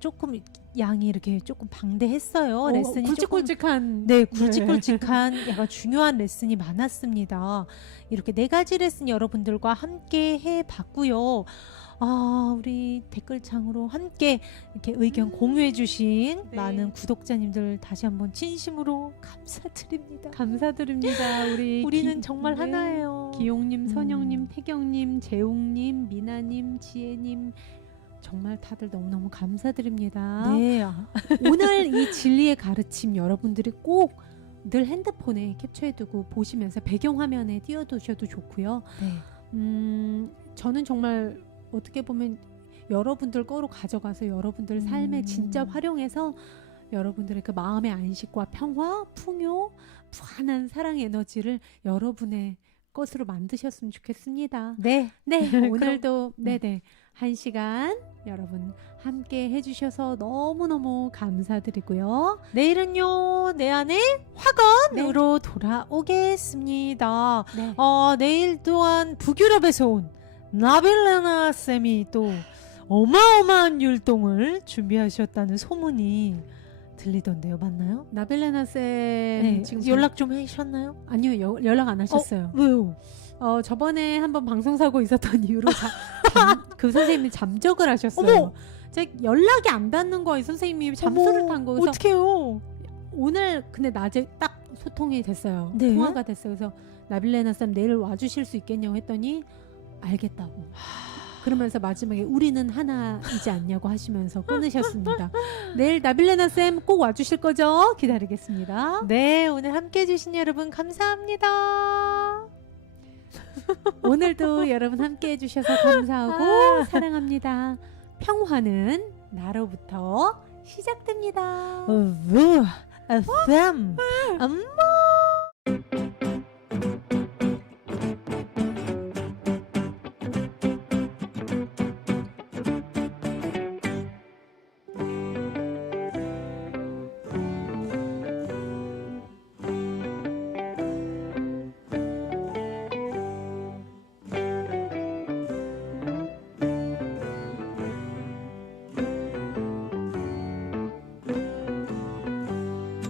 조금 양이 이렇게 조금 방대했어요. 레슨이 굵직굵직한. 네, 굵직굵직한 약간 중요한 레슨이 많았습니다. 이렇게 4가지 레슨 여러분들과 함께 해봤고요. 우리 댓글창으로 함께 이렇게 의견 공유해주신 네. 많은 구독자님들 다시 한번 진심으로 감사드립니다. 감사드립니다. 우리는 정말 하나예요. 기용님, 선영님, 태경님, 재웅님, 미나님, 지혜님, 정말 다들 너무너무 감사드립니다. 네. 오늘 이 진리의 가르침 여러분들이 꼭 늘 핸드폰에 캡처해두고 보시면서 배경화면에 띄워두셔도 좋고요. 네. 저는 정말 어떻게 보면 여러분들 거로 가져가서 여러분들 삶에 진짜 활용해서 여러분들의 그 마음의 안식과 평화, 풍요, 무한한 사랑 에너지를 여러분의 것으로 만드셨으면 좋겠습니다. 네. 네, 그럼- 오늘도 네네 1시간 여러분 함께 해주셔서 너무너무 감사드리고요. 내일은요, 내 안의 화건으로 돌아오겠습니다. 네. 내일 또한 북유럽에서 온 나빌레나 쌤이 또 어마어마한 율동을 준비하셨다는 소문이 들리던데요. 맞나요? 나빌레나 쌤 네, 지금 연락 좀 하셨나요? 아니요 연락 안 하셨어요. 왜요? 저번에 한번 방송 사고 있었던 이유로 그 선생님이 잠적을 하셨어요. 어머! 제가 연락이 안 닿는 거에 선생님이 잠수를 탄 거. 그래서 어떡해요? 오늘 근데 낮에 딱 소통이 됐어요. 네. 통화가 됐어요. 그래서 나빌레나 쌤 내일 와주실 수 있겠냐고 했더니 알겠다고. 그러면서 마지막에 우리는 하나이지 않냐고 하시면서 끊으셨습니다. 내일 나빌레나 쌤 꼭 와주실 거죠? 기다리겠습니다. 네, 오늘 함께 해주신 여러분 감사합니다. 오늘도 여러분 함께 해주셔서 감사하고 사랑합니다. 평화는 나로부터 시작됩니다. FM